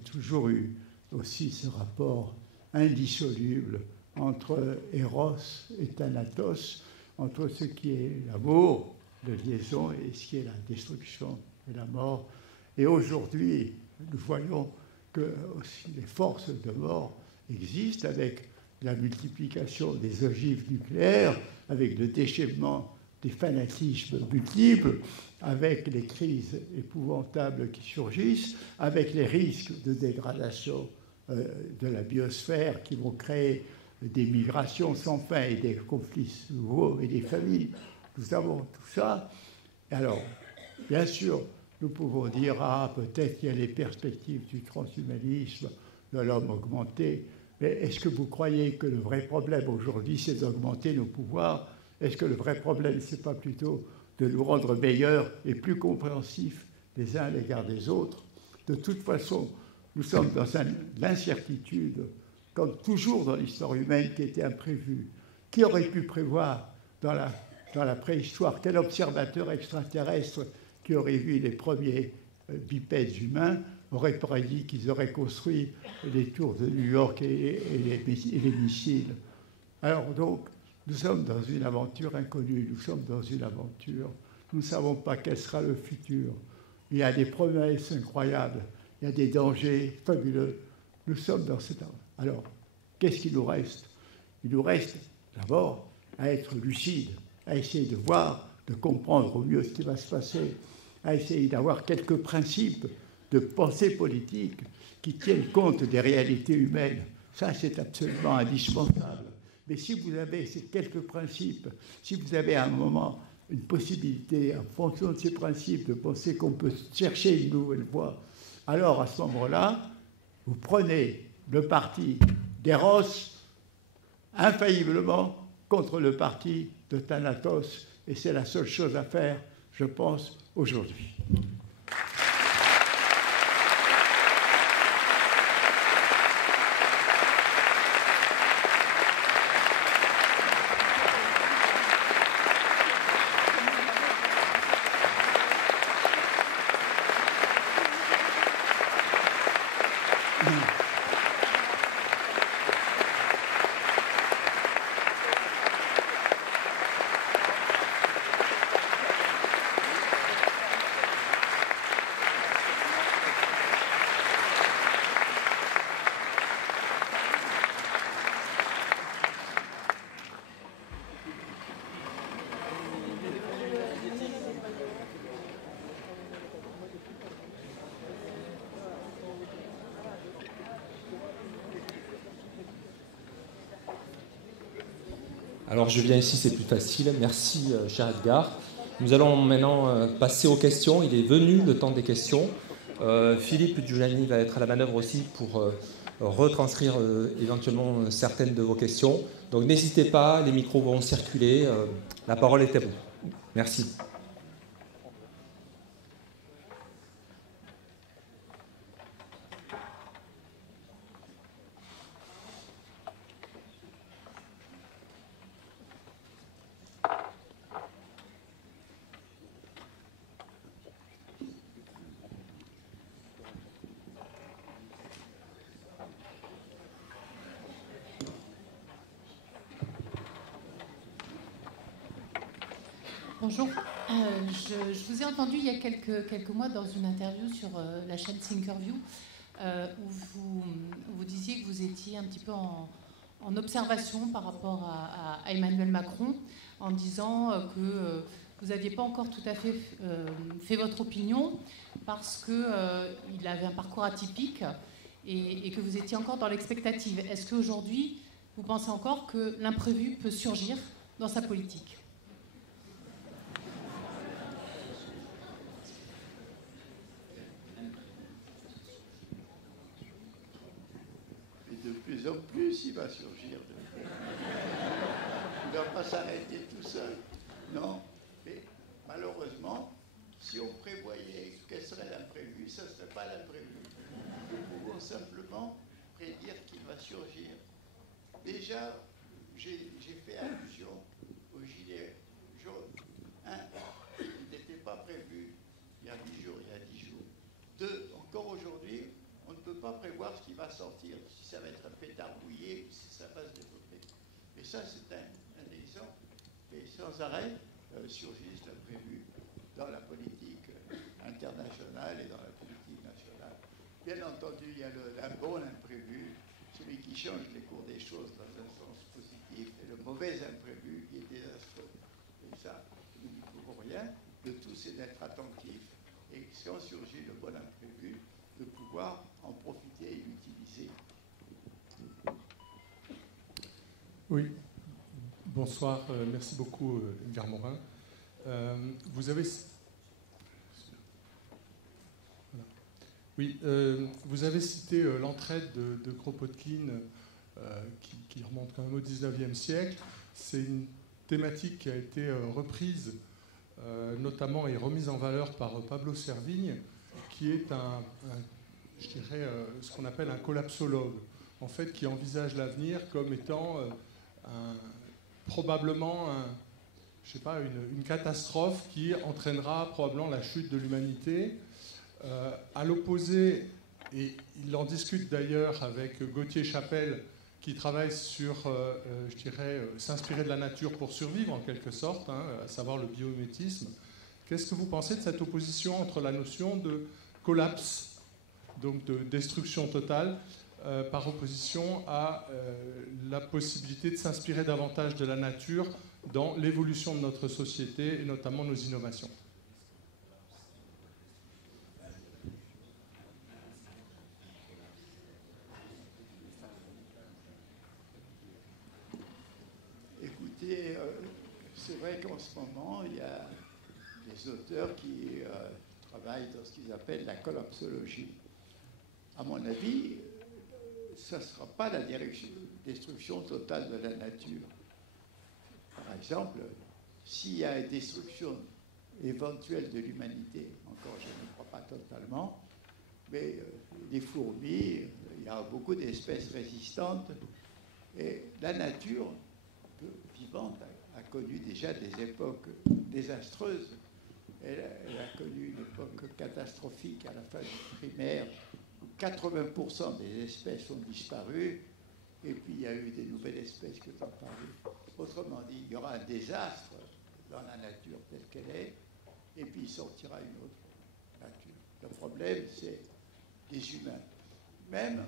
toujours eu aussi ce rapport indissoluble entre Eros et Thanatos, entre ce qui est l'amour, la liaison, et ce qui est la destruction et la mort. Et aujourd'hui, nous voyons que aussi les forces de mort existent avec la multiplication des ogives nucléaires, avec le déchaînement des fanatismes multiples, avec les crises épouvantables qui surgissent, avec les risques de dégradation de la biosphère qui vont créer des migrations sans fin et des conflits nouveaux et des familles. Nous avons tout ça. Alors, bien sûr, nous pouvons dire, peut-être qu'il y a les perspectives du transhumanisme, de l'homme augmenté, mais est-ce que vous croyez que le vrai problème aujourd'hui, c'est d'augmenter nos pouvoirs? Est-ce que le vrai problème, c'est pas plutôt de nous rendre meilleurs et plus compréhensifs les uns à l'égard des autres? De toute façon, nous sommes dans l'incertitude, comme toujours dans l'histoire humaine, qui était imprévue. Qui aurait pu prévoir dans la préhistoire, quel observateur extraterrestre qui aurait vu les premiers bipèdes humains aurait prédit qu'ils auraient construit les tours de New York et les missiles? Alors donc, nous sommes dans une aventure inconnue, nous sommes dans une aventure, nous ne savons pas quel sera le futur. Il y a des promesses incroyables, il y a des dangers fabuleux. Nous sommes dans cette aventure. Alors, qu'est-ce qu'il nous reste? Il nous reste d'abord à être lucide, à essayer de voir, de comprendre au mieux ce qui va se passer, à essayer d'avoir quelques principes de pensée politique qui tiennent compte des réalités humaines. Ça, c'est absolument indispensable. Mais si vous avez ces quelques principes, si vous avez à un moment une possibilité, en fonction de ces principes, de penser qu'on peut chercher une nouvelle voie, alors à ce moment-là, vous prenez le parti d'Eros infailliblement contre le parti de Thanatos. Et c'est la seule chose à faire, je pense, aujourd'hui. Alors je viens ici, c'est plus facile. Merci, cher Edgar. Nous allons maintenant passer aux questions. Il est venu le temps des questions. Philippe Giuliani va être à la manœuvre aussi pour retranscrire éventuellement certaines de vos questions. Donc n'hésitez pas, les micros vont circuler. La parole est à vous. Merci. Bonjour. Je vous ai entendu il y a quelques mois dans une interview sur la chaîne Thinkerview où vous disiez que vous étiez un petit peu en observation par rapport à Emmanuel Macron en disant que vous n'aviez pas encore tout à fait fait votre opinion parce qu'il avait un parcours atypique et que vous étiez encore dans l'expectative. Est-ce qu'aujourd'hui, vous pensez encore que l'imprévu peut surgir dans sa politique ? De plus en plus, il va surgir. Il ne va pas s'arrêter tout seul. Non. Mais malheureusement, si on prévoyait quel serait l'imprévu, ce ne serait pas l'imprévu. Nous pouvons simplement prédire qu'il va surgir. Déjà, j'ai fait allusion au gilet jaune. Un, il n'était pas prévu il y a 8 jours, il y a 10 jours. Deux, encore aujourd'hui, on ne peut pas prévoir ce qui va sortir, si ça va être un pétard mouillé ou si ça va se développer. Et ça, c'est un exemple. Et sans arrêt surgissent l'imprévu dans la politique internationale et dans la politique nationale. Bien entendu, il y a un bon imprévu, celui qui change les cours des choses dans un sens positif, et le mauvais imprévu qui est désastreux. Et ça, nous ne pouvons rien. De tout, c'est d'être attentif. Et quand surgit le bon imprévu, de pouvoir en profiter et l'utiliser. Oui, bonsoir, merci beaucoup Edgar Morin. Vous avez... Voilà. Oui, vous avez cité l'entraide de Kropotkin qui remonte quand même au 19e siècle. C'est une thématique qui a été reprise notamment et remise en valeur par Pablo Servigne, qui est je dirais, ce qu'on appelle un collapsologue, en fait, qui envisage l'avenir comme étant probablement une catastrophe qui entraînera probablement la chute de l'humanité. À l'opposé, et il en discute d'ailleurs avec Gauthier Chapelle, qui travaille sur, je dirais, s'inspirer de la nature pour survivre en quelque sorte, à savoir le biomimétisme. Qu'est-ce que vous pensez de cette opposition entre la notion de collapse, donc de destruction totale, par opposition à la possibilité de s'inspirer davantage de la nature dans l'évolution de notre société et notamment nos innovations? vrai qu'en ce moment, il y a des auteurs qui travaillent dans ce qu'ils appellent la collapsologie. À mon avis, ça ne sera pas la destruction totale de la nature. Par exemple, s'il y a une destruction éventuelle de l'humanité, encore je ne crois pas totalement, mais les fourmis, il y a beaucoup d'espèces résistantes, et la nature vivante a connu déjà des époques désastreuses. Elle a connu une époque catastrophique à la fin du primaire, où 80% des espèces ont disparu, et puis il y a eu des nouvelles espèces qui sont apparues. Autrement dit, il y aura un désastre dans la nature telle qu'elle est, et puis il sortira une autre nature. Le problème, c'est les humains. Même,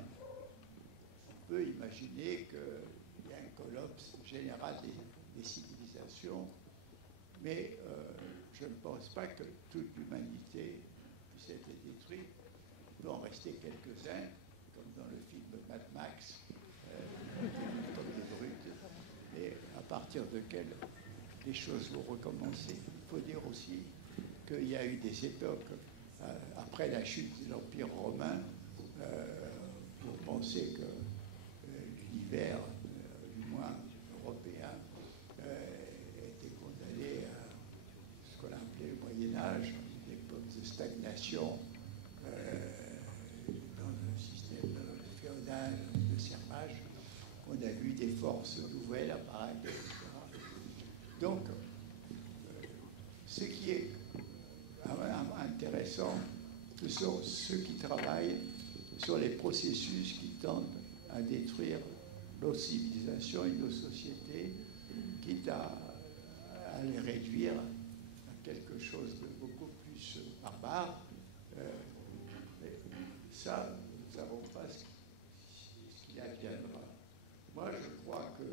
on peut imaginer qu'il y a un collapse général des civilisations, mais je ne pense pas que toute l'humanité puisse être détruite. Il peut en rester quelques-uns, comme dans le film Mad Max, comme des brutes, et à partir de quelles les choses vont recommencer. Il faut dire aussi qu'il y a eu des époques, après la chute de l'Empire romain, pour penser que l'univers, du moins européen, était condamné à ce qu'on appelait le Moyen-Âge, une époque de stagnation dans le système féodal de servage. On a vu des forces nouvelles apparaître, etc. Donc, ce qui est intéressant, ce sont ceux qui travaillent sur les processus qui tendent à détruire nos civilisations et nos sociétés, quitte à les réduire à quelque chose de beaucoup plus barbare. Mais ça, nous ne savons pas ce qu'il adviendra. Moi, je crois que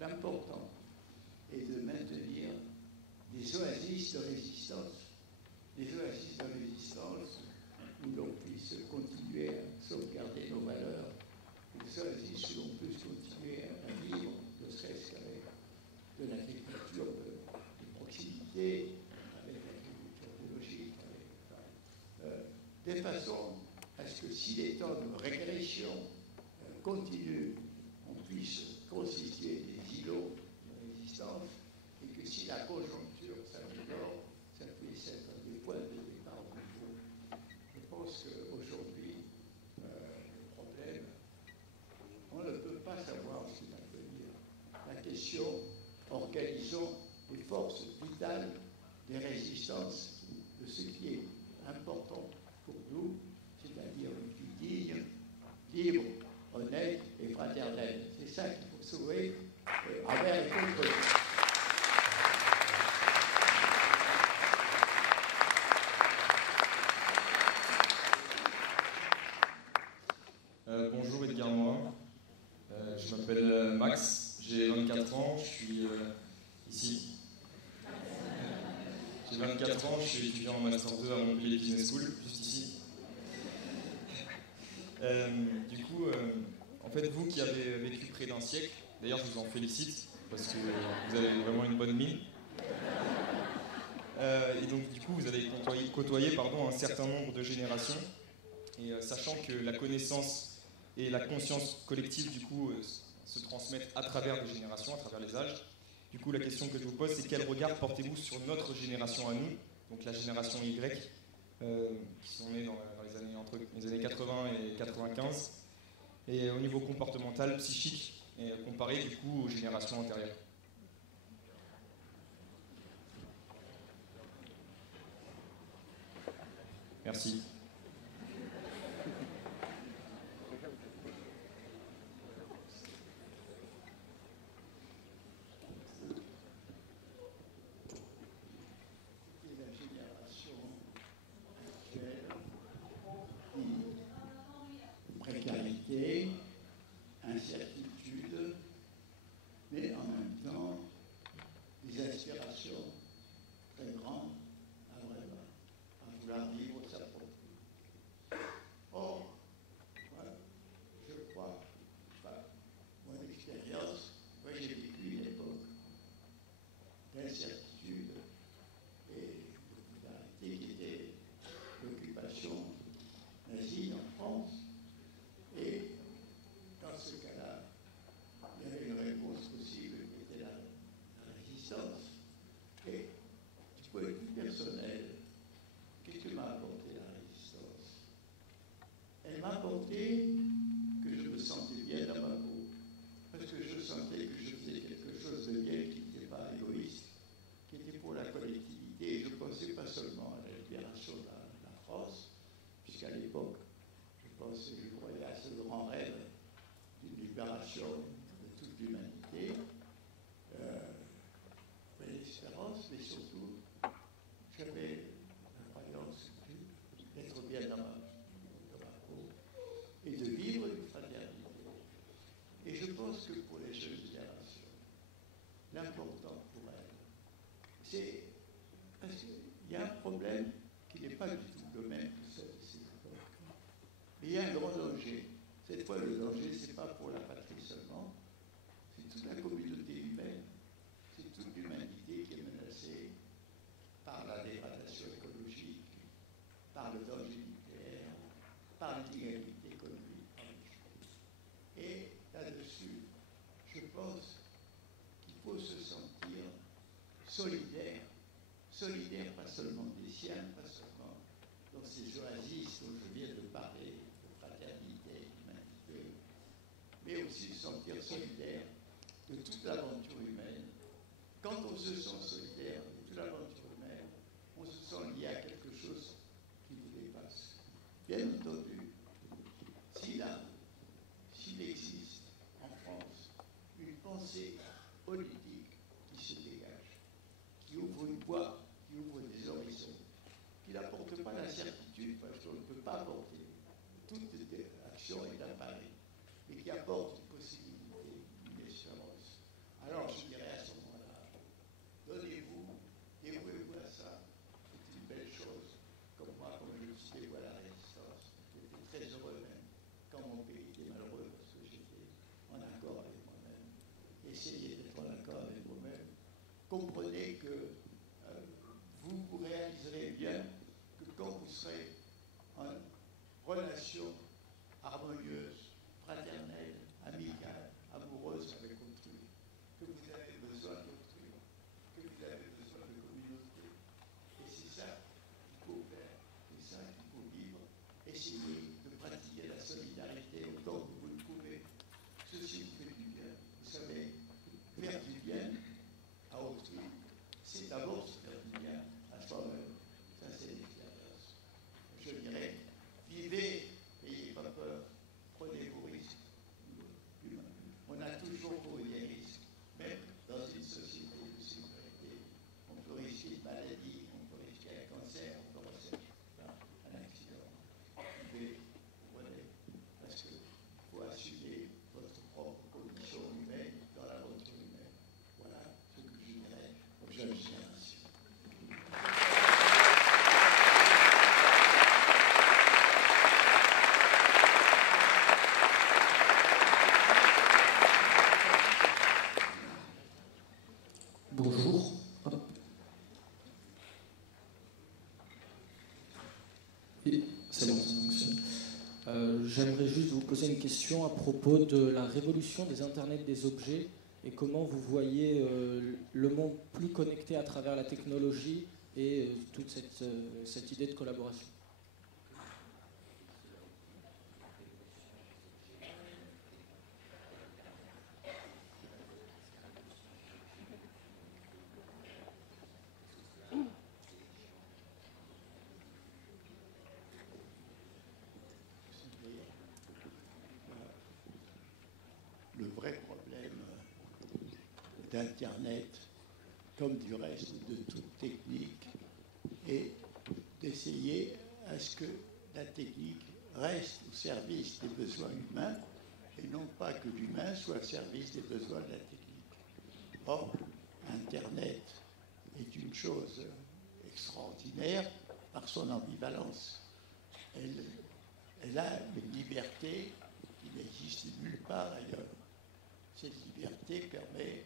l'important est de maintenir des oasis de résistance. Des oasis de résistance où l'on puisse continuer à sauvegarder nos valeurs, des oasis où l'on puisse continuer à vivre, ne serait-ce qu'avec de l'agriculture de proximité, avec l'agriculture biologique, de façon à ce que si les temps de régression continuent, on puisse constituer des îlots de résistance, et que si la conjoncture s'améliore, ça puisse être des points de départ nouveaux. Je pense qu'aujourd'hui, le problème, on ne peut pas savoir ce qu'il va devenir. La question, organisons les forces vitales des résistances de ce qui est important pour nous, c'est-à-dire une vie digne, libre, honnête et fraternelle. C'est ça qu'il faut sauver envers et contre eux. Bonjour Edgar Morin, je m'appelle Max, j'ai 24 ans, je suis ici. J'ai 24 ans, je suis étudiant en Master 2 à Montpellier Business School, juste ici. Du coup, en fait, vous qui avez vécu près d'un siècle, d'ailleurs je vous en félicite, parce que vous avez vraiment une bonne mine. Et donc du coup, vous avez côtoyé un certain nombre de générations, et sachant que la connaissance et la conscience collective, du coup, se transmettent à travers les générations, à travers les âges. Du coup, la question que je vous pose, c'est quel regard portez-vous sur notre génération à nous, donc la génération Y, qui sont nés entre les années 80 et 95, et au niveau comportemental, psychique, et comparé du coup aux générations antérieures. Merci. Précarité, incertitude, mais en même temps des aspirations très grandes à vouloir vivre sa propre vie. génération de toute l'humanité, l'espérance, mais surtout, j'avais la croyance d'être bien dans ma peau et de vivre une fraternité. Et je pense que pour les jeunes générations, l'important pour elles, c'est parce qu'il y a un problème qui n'est pas du tout le même que celle de ces époques. Mais il y a un grand danger. Cette fois, le danger, ce n'est pas pour la patrie seulement, c'est toute la communauté humaine, c'est toute l'humanité qui est menacée par la dégradation écologique, par le danger nucléaire, par l'inégalité économique. Et là-dessus, je pense qu'il faut se sentir solidaire, solidaire pas seulement des siens, pas seulement dans ces oasis dont je viens de parler, de fraternité, d'humanité, mais aussi se sentir solidaire de toute l'aventure humaine. Quand on se sent solidaire de toute l'aventure humaine, on se sent lié à quelque chose qui nous dépasse. Bien entendu, s'il existe en France une pensée politique qui se dégage, qui ouvre une voie, qui ouvre des horizons, qui n'apporte pas la certitude, parce qu'on ne peut pas apporter toute action est à Paris, mais qui apporte une possibilité, une espérance. Alors je dirais à ce moment-là, donnez-vous, dévouez-vous à ça, c'est une belle chose. Comme moi, comme je me suis dévoué à la résistance, j'étais très heureux même, quand mon pays était malheureux, parce que j'étais en accord avec moi-même. Essayez d'être en accord avec vous-même. Comprenez que vous réaliserez bien que quand vous serez en relation harmonieuse, fraternelle, amicale, amoureuse avec autrui, que vous avez besoin d'autrui, que vous avez besoin de communauté. Et c'est ça qu'il faut faire, c'est ça qu'il faut vivre. Essayez de pratiquer la solidarité autant que vous le pouvez. Ceci vous fait du bien. Vous savez, faire du bien à autrui, c'est d'abord se faire du bien à soi-même. Ça, c'est l'expérience. Je dirais, vivez, n'ayez pas peur, prenez vos risques. On a toujours pris des risques, même dans une société de sécurité. On peut risquer une maladie, on peut risquer un cancer, on peut risquer un accident. Vivez, prenez, parce qu'il faut assumer votre propre condition humaine dans l'aventure humaine. Voilà ce que je dirais aux jeunes générations. Bonjour. Oui, c'est bon, ça fonctionne. J'aimerais juste vous poser une question à propos de la révolution des internets des objets et comment vous voyez le monde plus connecté à travers la technologie et toute cette idée de collaboration. Le vrai problème d'Internet, comme du reste de toute technique, est d'essayer à ce que la technique reste au service des besoins humains et non pas que l'humain soit au service des besoins de la technique. Or, Internet est une chose extraordinaire par son ambivalence. Elle a une liberté qui n'existe nulle part ailleurs. Cette liberté permet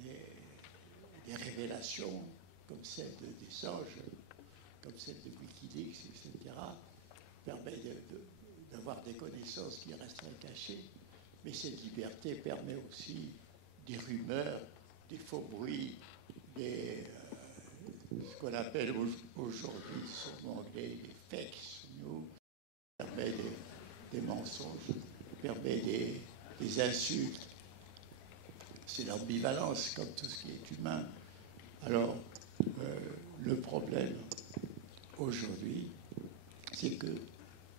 des révélations comme celle d'Assange, comme celle de Wikileaks, etc., permet d'avoir des connaissances qui resteraient cachées. Mais cette liberté permet aussi des rumeurs, des faux bruits, ce qu'on appelle aujourd'hui, sur anglais, des fake news, permet des mensonges, permet des insultes. C'est l'ambivalence, comme tout ce qui est humain. Alors, le problème aujourd'hui, c'est que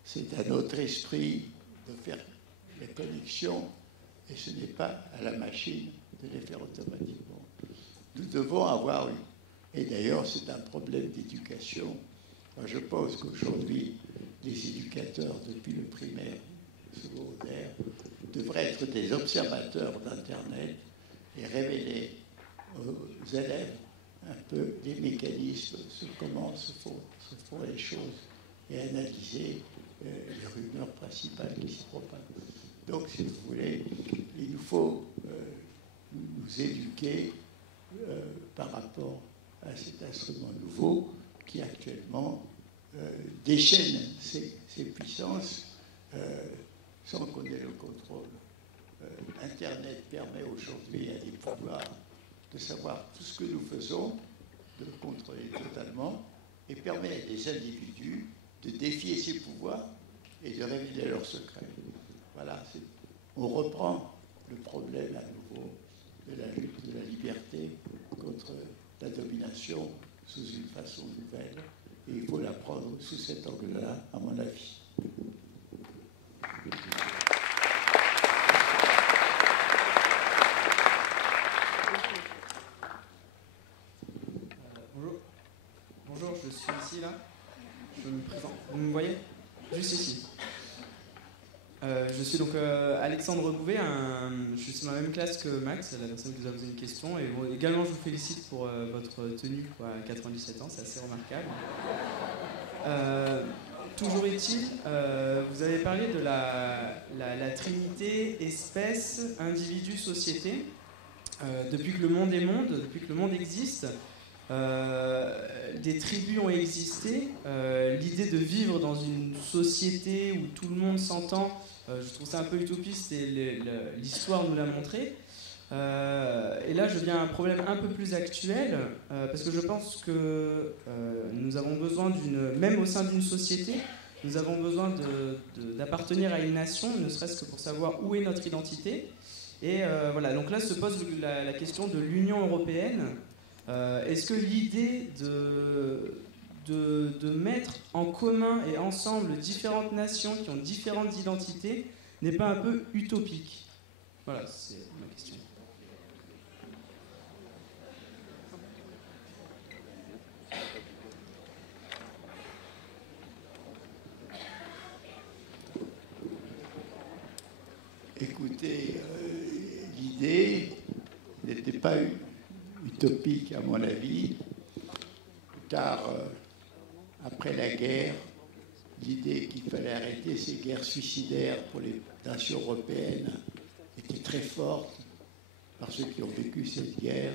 c'est à notre esprit de faire les connexions et ce n'est pas à la machine de les faire automatiquement. Nous devons avoir, et d'ailleurs c'est un problème d'éducation. Moi, je pense qu'aujourd'hui, les éducateurs, depuis le primaire, secondaire, devraient être des observateurs d'Internet et révéler aux élèves un peu les mécanismes, comment se font les choses, et analyser les rumeurs principales qui se propagent. Donc, si vous voulez, il nous faut nous éduquer par rapport à cet instrument nouveau qui actuellement déchaîne ses puissances sans qu'on ait le contrôle. Internet permet aujourd'hui à des pouvoirs de savoir tout ce que nous faisons, de le contrôler totalement, et permet à des individus de défier ces pouvoirs et de révéler leurs secrets. Voilà, on reprend le problème à nouveau de la lutte de la liberté contre la domination sous une façon nouvelle, et il faut la prendre sous cet angle-là, à mon avis. Bonjour, je suis ici, là. Je me présente. Vous me voyez? Juste ici. Je suis donc Alexandre Bouvet, je suis dans la même classe que Max, la personne qui vous a posé une question. Et bon, également, je vous félicite pour votre tenue à 97 ans, c'est assez remarquable. Toujours est-il, vous avez parlé de la trinité espèce, individu, société. Depuis que le monde est monde, depuis que le monde existe, des tribus ont existé. L'idée de vivre dans une société où tout le monde s'entend, je trouve ça un peu utopiste et l'histoire nous l'a montré. Et là, je viens à un problème un peu plus actuel, parce que je pense que nous avons besoin même au sein d'une société, nous avons besoin d'appartenir à une nation, ne serait-ce que pour savoir où est notre identité. Et voilà, donc là se pose la question de l'Union européenne. Est-ce que l'idée de mettre en commun et ensemble différentes nations qui ont différentes identités n'est pas un peu utopique? Voilà, c'est ma question. Écoutez, l'idée n'était pas utopique à mon avis, car après la guerre, l'idée qu'il fallait arrêter ces guerres suicidaires pour les nations européennes était très forte par ceux qui ont vécu cette guerre.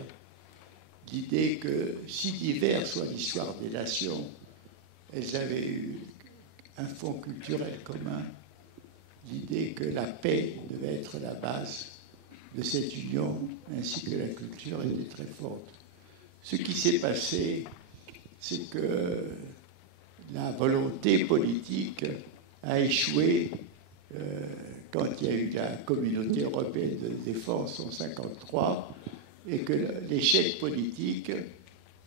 L'idée que, si diverses soit l'histoire des nations, elles avaient eu un fond culturel commun. L'idée que la paix devait être la base de cette union, ainsi que la culture, était très forte. Ce qui s'est passé, c'est que la volonté politique a échoué quand il y a eu la communauté européenne de défense en 1953, et que l'échec politique,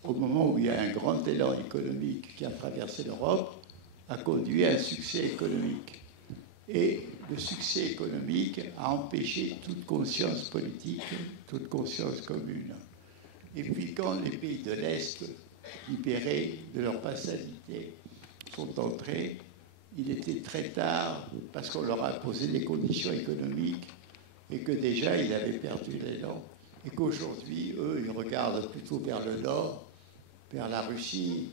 au moment où il y a un grand élan économique qui a traversé l'Europe, a conduit à un succès économique. Et le succès économique a empêché toute conscience politique, toute conscience commune. Et puis quand les pays de l'Est, libérés de leur passivité, sont entrés, il était très tard parce qu'on leur a posé des conditions économiques et que déjà ils avaient perdu l'élan. Et qu'aujourd'hui, eux, ils regardent plutôt vers le nord, vers la Russie,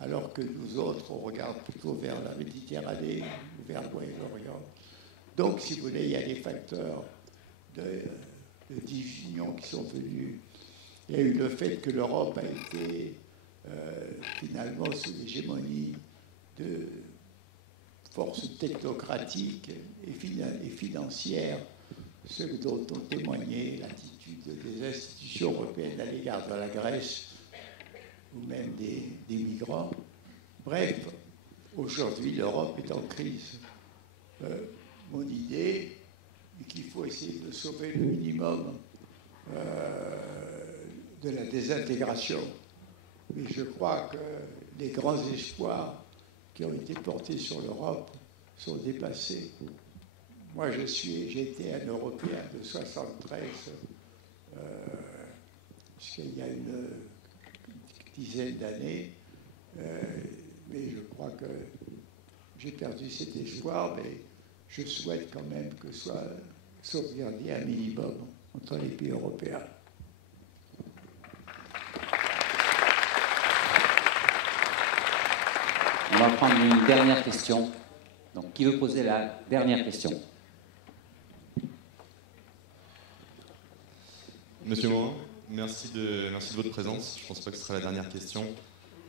alors que nous autres, on regarde plutôt vers la Méditerranée, vers le Moyen-Orient. Donc, si vous voulez, il y a des facteurs de division qui sont venus. Il y a eu le fait que l'Europe a été finalement sous l'hégémonie de forces technocratiques et financières, ce dont ont témoigné l'attitude des institutions européennes à l'égard de la Grèce ou même des migrants. Bref, aujourd'hui, l'Europe est en crise. Mon idée est qu'il faut essayer de sauver le minimum de la désintégration. Mais je crois que les grands espoirs qui ont été portés sur l'Europe sont dépassés. moi, j'ai été un Européen de 73, jusqu'il y a une dizaine d'années, mais je crois que j'ai perdu cet espoir, mais je souhaite quand même que soit sauvegardé un minimum entre les pays européens. On va prendre une dernière question. Donc, qui veut poser la dernière question? Monsieur Morin, merci de votre présence. Je ne pense pas que ce sera la dernière question.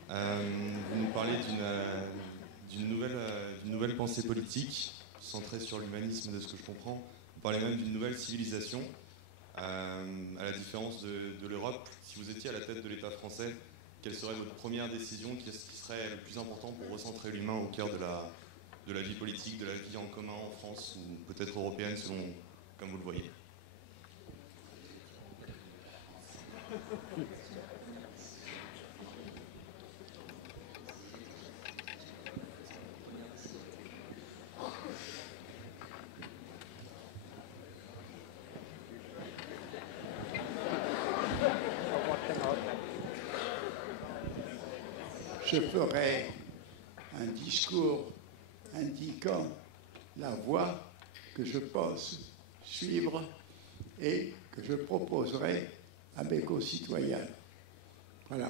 Vous nous parlez d'une nouvelle pensée politique centrée sur l'humanisme, de ce que je comprends. Vous parlez même d'une nouvelle civilisation, à la différence de l'Europe. Si vous étiez à la tête de l'État français, quelle serait votre première décision? Qu'est-ce qui serait le plus important pour recentrer l'humain au cœur de la vie politique, de la vie en commun en France, ou peut-être européenne, selon comme vous le voyez? Je ferai un discours indiquant la voie que je pense suivre et que je proposerai à mes concitoyens. Voilà.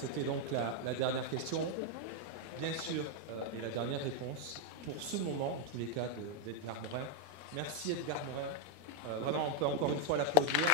C'était donc la dernière question. Bien sûr, et la dernière réponse, pour ce moment, en tous les cas, d'Edgar Morin. Merci Edgar Morin. Vraiment, on peut encore une fois l'applaudir.